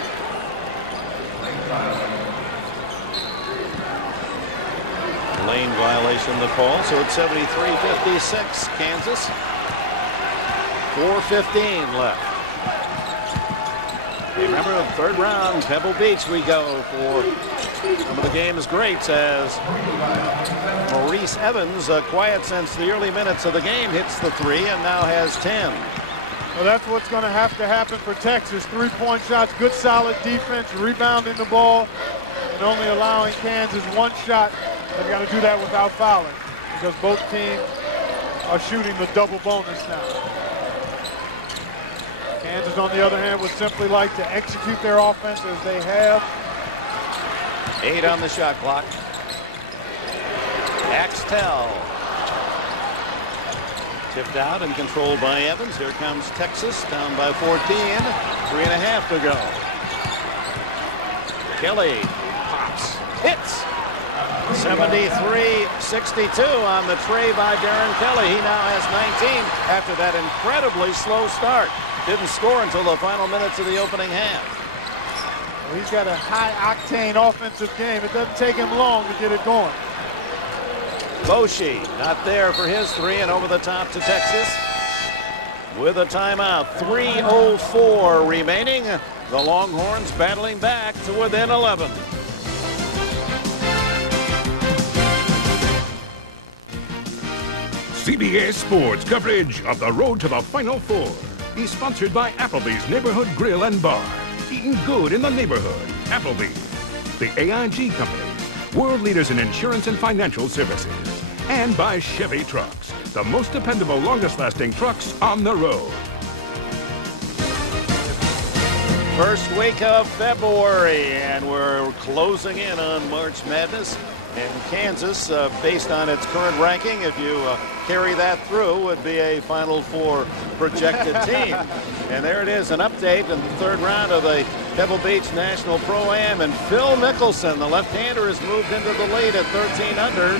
Lane violation the call, so it's 73-56 Kansas. 4:15 left. Remember, the third round, Pebble Beach we go for some of the game's greats as Maurice Evans, quiet since the early minutes of the game, hits the three and now has 10. Well, that's what's going to have to happen for Texas. 3-point shots, good solid defense, rebounding the ball, and only allowing Kansas one shot. They've got to do that without fouling because both teams are shooting the double bonus now. Kansas, on the other hand, would simply like to execute their offense as they have. 8 on the shot clock. Axtell. Tipped out and controlled by Evans. Here comes Texas, down by 14. 3.5 to go. Kelly pops, hits. 73-62 on the tray by Darren Kelly. He now has 19 after that incredibly slow start. Didn't score until the final minutes of the opening half. Well, he's got a high-octane offensive game. It doesn't take him long to get it going. Boshi not there for his three, and over the top to Texas with a timeout. 3:04 remaining. The Longhorns battling back to within 11. CBS Sports coverage of the road to the Final Four is sponsored by Applebee's Neighborhood Grill and Bar. Eating good in the neighborhood. Applebee's. The AIG Company, world leaders in insurance and financial services. And by Chevy Trucks, the most dependable, longest-lasting trucks on the road. First week of February, and we're closing in on March Madness. And Kansas, based on its current ranking, if you carry that through, would be a Final Four projected team. And there it is, an update in the third round of the Pebble Beach National Pro-Am. And Phil Mickelson, the left-hander, has moved into the lead at 13 under.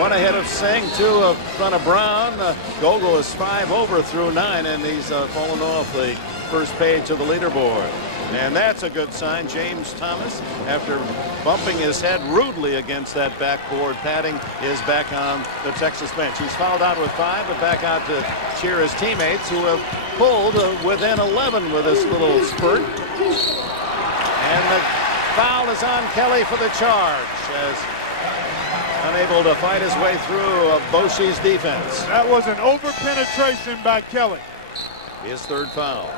1 ahead of Singh, 2 in front of Brown. Gogol is 5 over through 9, and he's fallen off the first page of the leaderboard. And that's a good sign. James Thomas, after bumping his head rudely against that backboard padding, is back on the Texas bench. He's fouled out with 5, but back out to cheer his teammates who have pulled within 11 with this little spurt. And the foul is on Kelly for the charge as unable to fight his way through Boshi's defense. That was an over-penetration by Kelly. His third foul.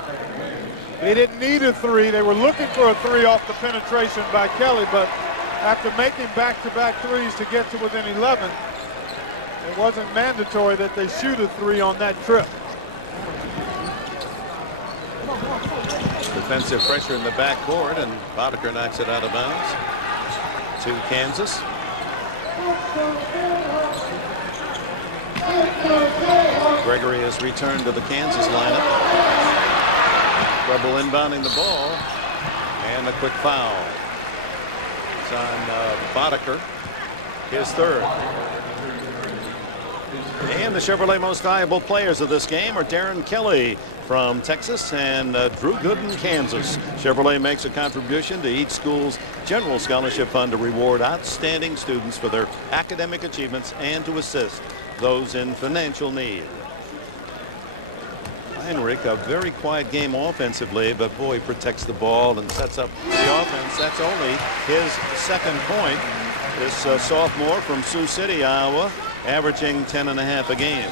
They didn't need a 3. They were looking for a 3 off the penetration by Kelly, but after making back-to-back 3s to get to within 11, it wasn't mandatory that they shoot a 3 on that trip. Defensive pressure in the backcourt, and Boddicker knocks it out of bounds to Kansas. Gregory has returned to the Kansas lineup. Trouble inbounding the ball, and a quick foul. It's on Boddicker, his third. And the Chevrolet most valuable players of this game are Darren Kelly from Texas and Drew Gooden, Kansas. Chevrolet makes a contribution to each school's general scholarship fund to reward outstanding students for their academic achievements and to assist those in financial need. Heinrich, a very quiet game offensively, but boy, protects the ball and sets up the offense. That's only his second point. This sophomore from Sioux City, Iowa, averaging 10.5 a game.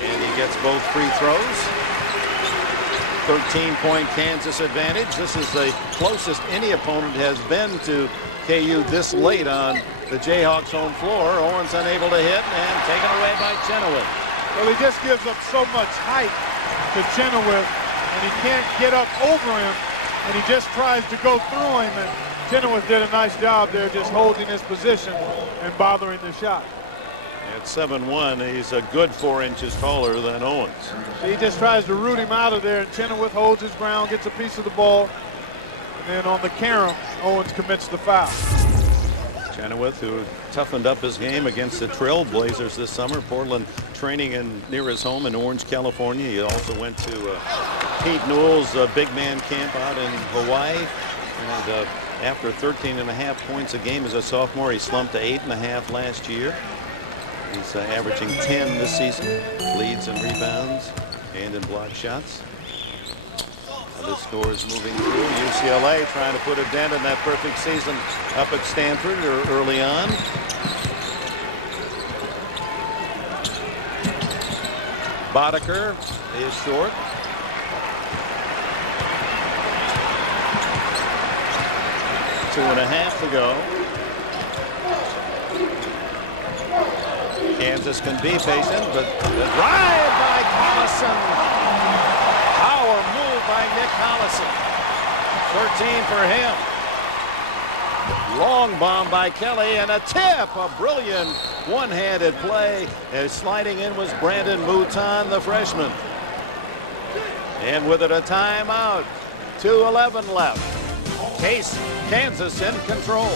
And he gets both free throws. 13-point Kansas advantage. This is the closest any opponent has been to KU this late on the Jayhawks home floor. Owens unable to hit and taken away by Chenoweth. Well, he just gives up so much height to Chenoweth, and he can't get up over him, and he just tries to go through him, and Chenoweth did a nice job there just holding his position and bothering the shot. At 7'1", he's a good 4 inches taller than Owens. He just tries to root him out of there, and Chenoweth holds his ground, gets a piece of the ball, and then on the carom, Owens commits the foul. Chenoweth, who toughened up his game against the Trailblazers this summer. Portland training near his home in Orange, California. He also went to Pete Newell's big man camp out in Hawaii. And after 13.5 points a game as a sophomore, he slumped to 8.5 last year. He's averaging 10 this season. Leads in rebounds and in block shots. The scores moving through. UCLA trying to put a dent in that perfect season up at Stanford early on. Boddicker is short. Two and a half to go. Kansas can be patient, but the drive by Collison. Power move by Nick Collison. 13 for him. Long bomb by Kelly and a tip. A brilliant one-handed play. As sliding in was Brandon Mouton, the freshman. And with it a timeout. 2:11 left. Kansas in control.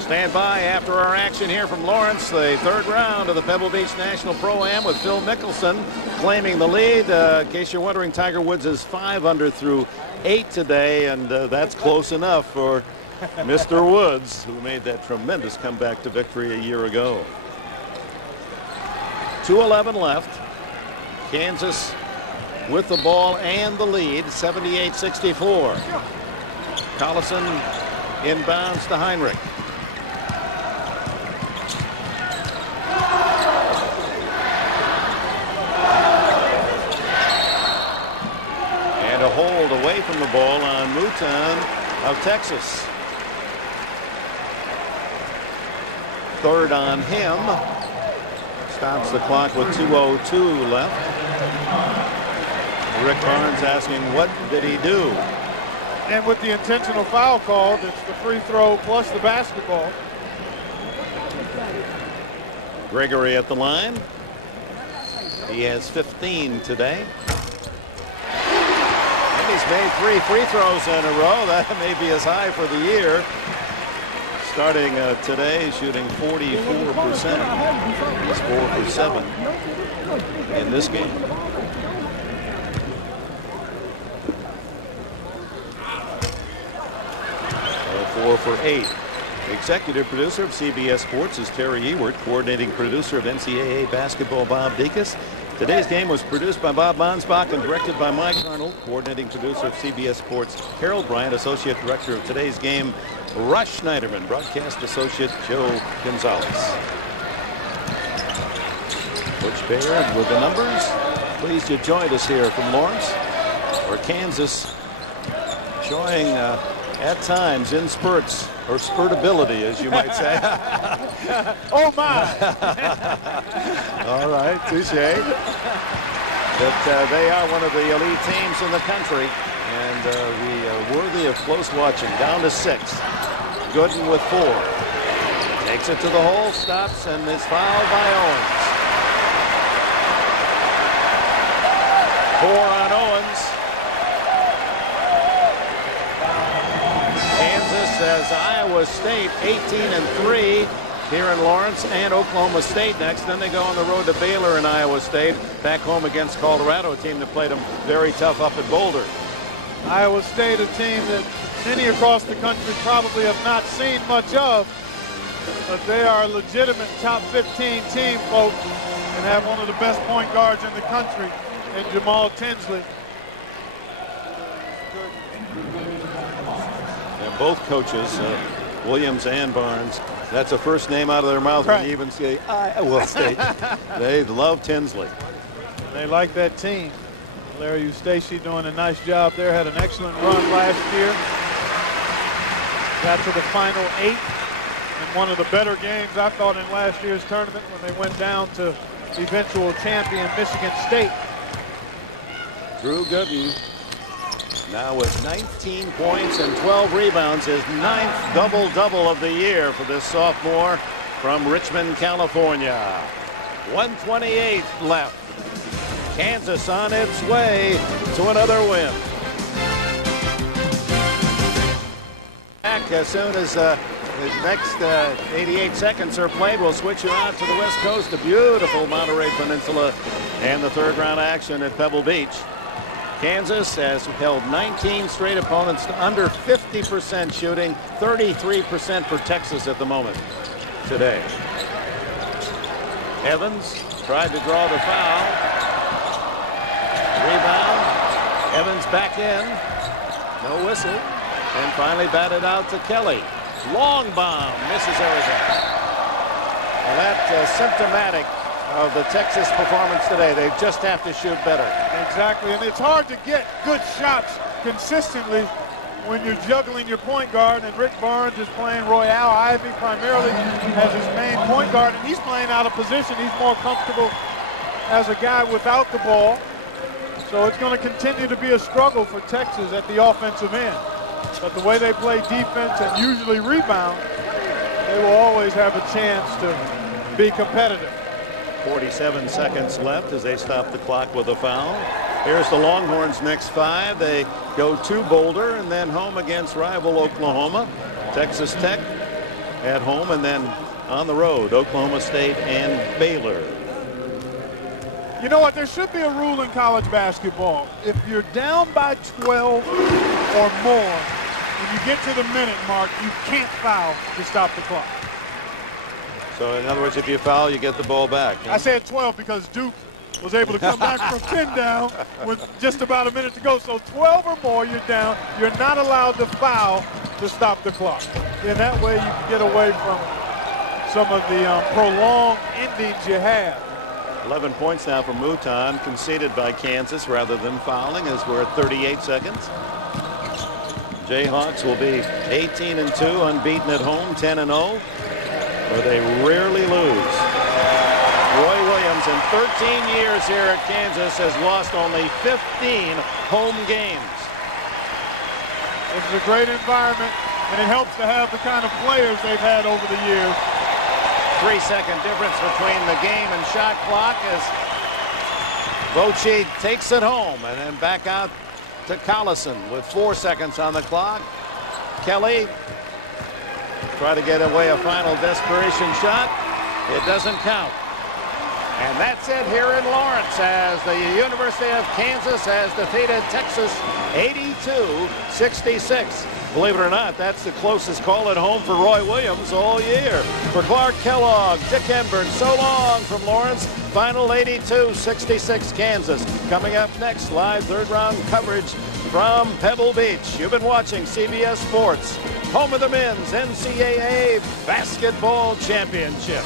Stand by after our action here from Lawrence, the third round of the Pebble Beach National Pro-Am with Phil Mickelson claiming the lead. In case you're wondering, Tiger Woods is 5 under through 8 today, and that's close enough for Mr. Woods, who made that tremendous comeback to victory a year ago. 2:11 left. Kansas with the ball and the lead, 78-64. Collison inbounds to Heinrich. And a hold away from the ball on Mouton of Texas. Third on him. Stops the clock with 2:02 left. Rick Barnes asking, what did he do? And with the intentional foul called, it's the free throw plus the basketball. Gregory at the line. He has 15 today. And he's made 3 free throws in a row. That may be his high for the year. Starting today, shooting 44%. He's 4 for 7 in this game. 4 for 8. Executive producer of CBS Sports is Terry Ewert. Coordinating producer of NCAA basketball, Bob Dekas. Today's game was produced by Bob Monsbach and directed by Mike Arnold. Coordinating producer of CBS Sports, Harold Bryant. Associate director of today's game, Rush Schneiderman. Broadcast associate, Joe Gonzalez. Coach Baird with the numbers. Pleased you joined us here from Lawrence, where Kansas showing at times in spurts, or spurtability, as you might say. Oh, my. All right, touche. that they are one of the elite teams in the country and be worthy of close watching. Down to 6. Gooden with 4. Takes it to the hole, stops, and is fouled by Owens. 4 on Owens. Kansas has Iowa State 18-3 here in Lawrence, and Oklahoma State next. Then they go on the road to Baylor and Iowa State, back home against Colorado, a team that played them very tough up at Boulder. Iowa State, a team that many across the country probably have not seen much of, but they are a legitimate top 15 team, folks, and have one of the best point guards in the country in Jamal Tinsley. And both coaches, Williams and Barnes, that's the first name out of their mouth when you even say Iowa State. They love Tinsley. They like that team. Larry Eustace doing a nice job there. Had an excellent run last year. Got to the final 8 in one of the better games, I thought, in last year's tournament when they went down to eventual champion Michigan State. Drew Gooden now with 19 points and 12 rebounds, his 9th double-double of the year for this sophomore from Richmond, California. 1:28 left. Kansas on its way to another win. Back as soon as the next 88 seconds are played, we'll switch you out to the West Coast, the beautiful Monterey Peninsula, and the third round action at Pebble Beach. Kansas has held 19 straight opponents to under 50% shooting, 33% for Texas at the moment today. Evans tried to draw the foul. Rebound. Evans back in. No whistle. And finally batted out to Kelly. Long bomb. Misses everything. And that's symptomatic of the Texas performance today. They just have to shoot better. Exactly, and it's hard to get good shots consistently when you're juggling your point guard, and Rick Barnes is playing Royale Ivy primarily as his main point guard, and he's playing out of position. He's more comfortable as a guy without the ball. So it's going to continue to be a struggle for Texas at the offensive end. But the way they play defense and usually rebound, they will always have a chance to be competitive. 47 seconds left as they stop the clock with a foul. Here's the Longhorns' next 5. They go to Boulder and then home against rival Oklahoma. Texas Tech at home, and then on the road, Oklahoma State and Baylor. You know what? There should be a rule in college basketball. If you're down by 12 or more, when you get to the minute mark, you can't foul to stop the clock. So, in other words, if you foul, you get the ball back. Huh? I said 12 because Duke was able to come back from pin down with just about a minute to go. So 12 or more, you're down. You're not allowed to foul to stop the clock. In that way, you can get away from some of the prolonged endings you have. 11 points now for Mouton, conceded by Kansas rather than fouling, as we're at 38 seconds. Jayhawks will be 18-2, unbeaten at home, 10-0, where they rarely lose. Roy Williams, in 13 years here at Kansas, has lost only 15 home games. This is a great environment, and it helps to have the kind of players they've had over the years. 3-second difference between the game and shot clock as Bochy takes it home, and then back out to Collison with 4 seconds on the clock. Kelly try to get away a final desperation shot. It doesn't count. And that's it here in Lawrence as the University of Kansas has defeated Texas 82-66. Believe it or not, that's the closest call at home for Roy Williams all year. For Clark Kellogg, Dick Enbert, so long from Lawrence. Final 82-66 Kansas. Coming up next, live third round coverage from Pebble Beach. You've been watching CBS Sports, home of the men's NCAA basketball championship.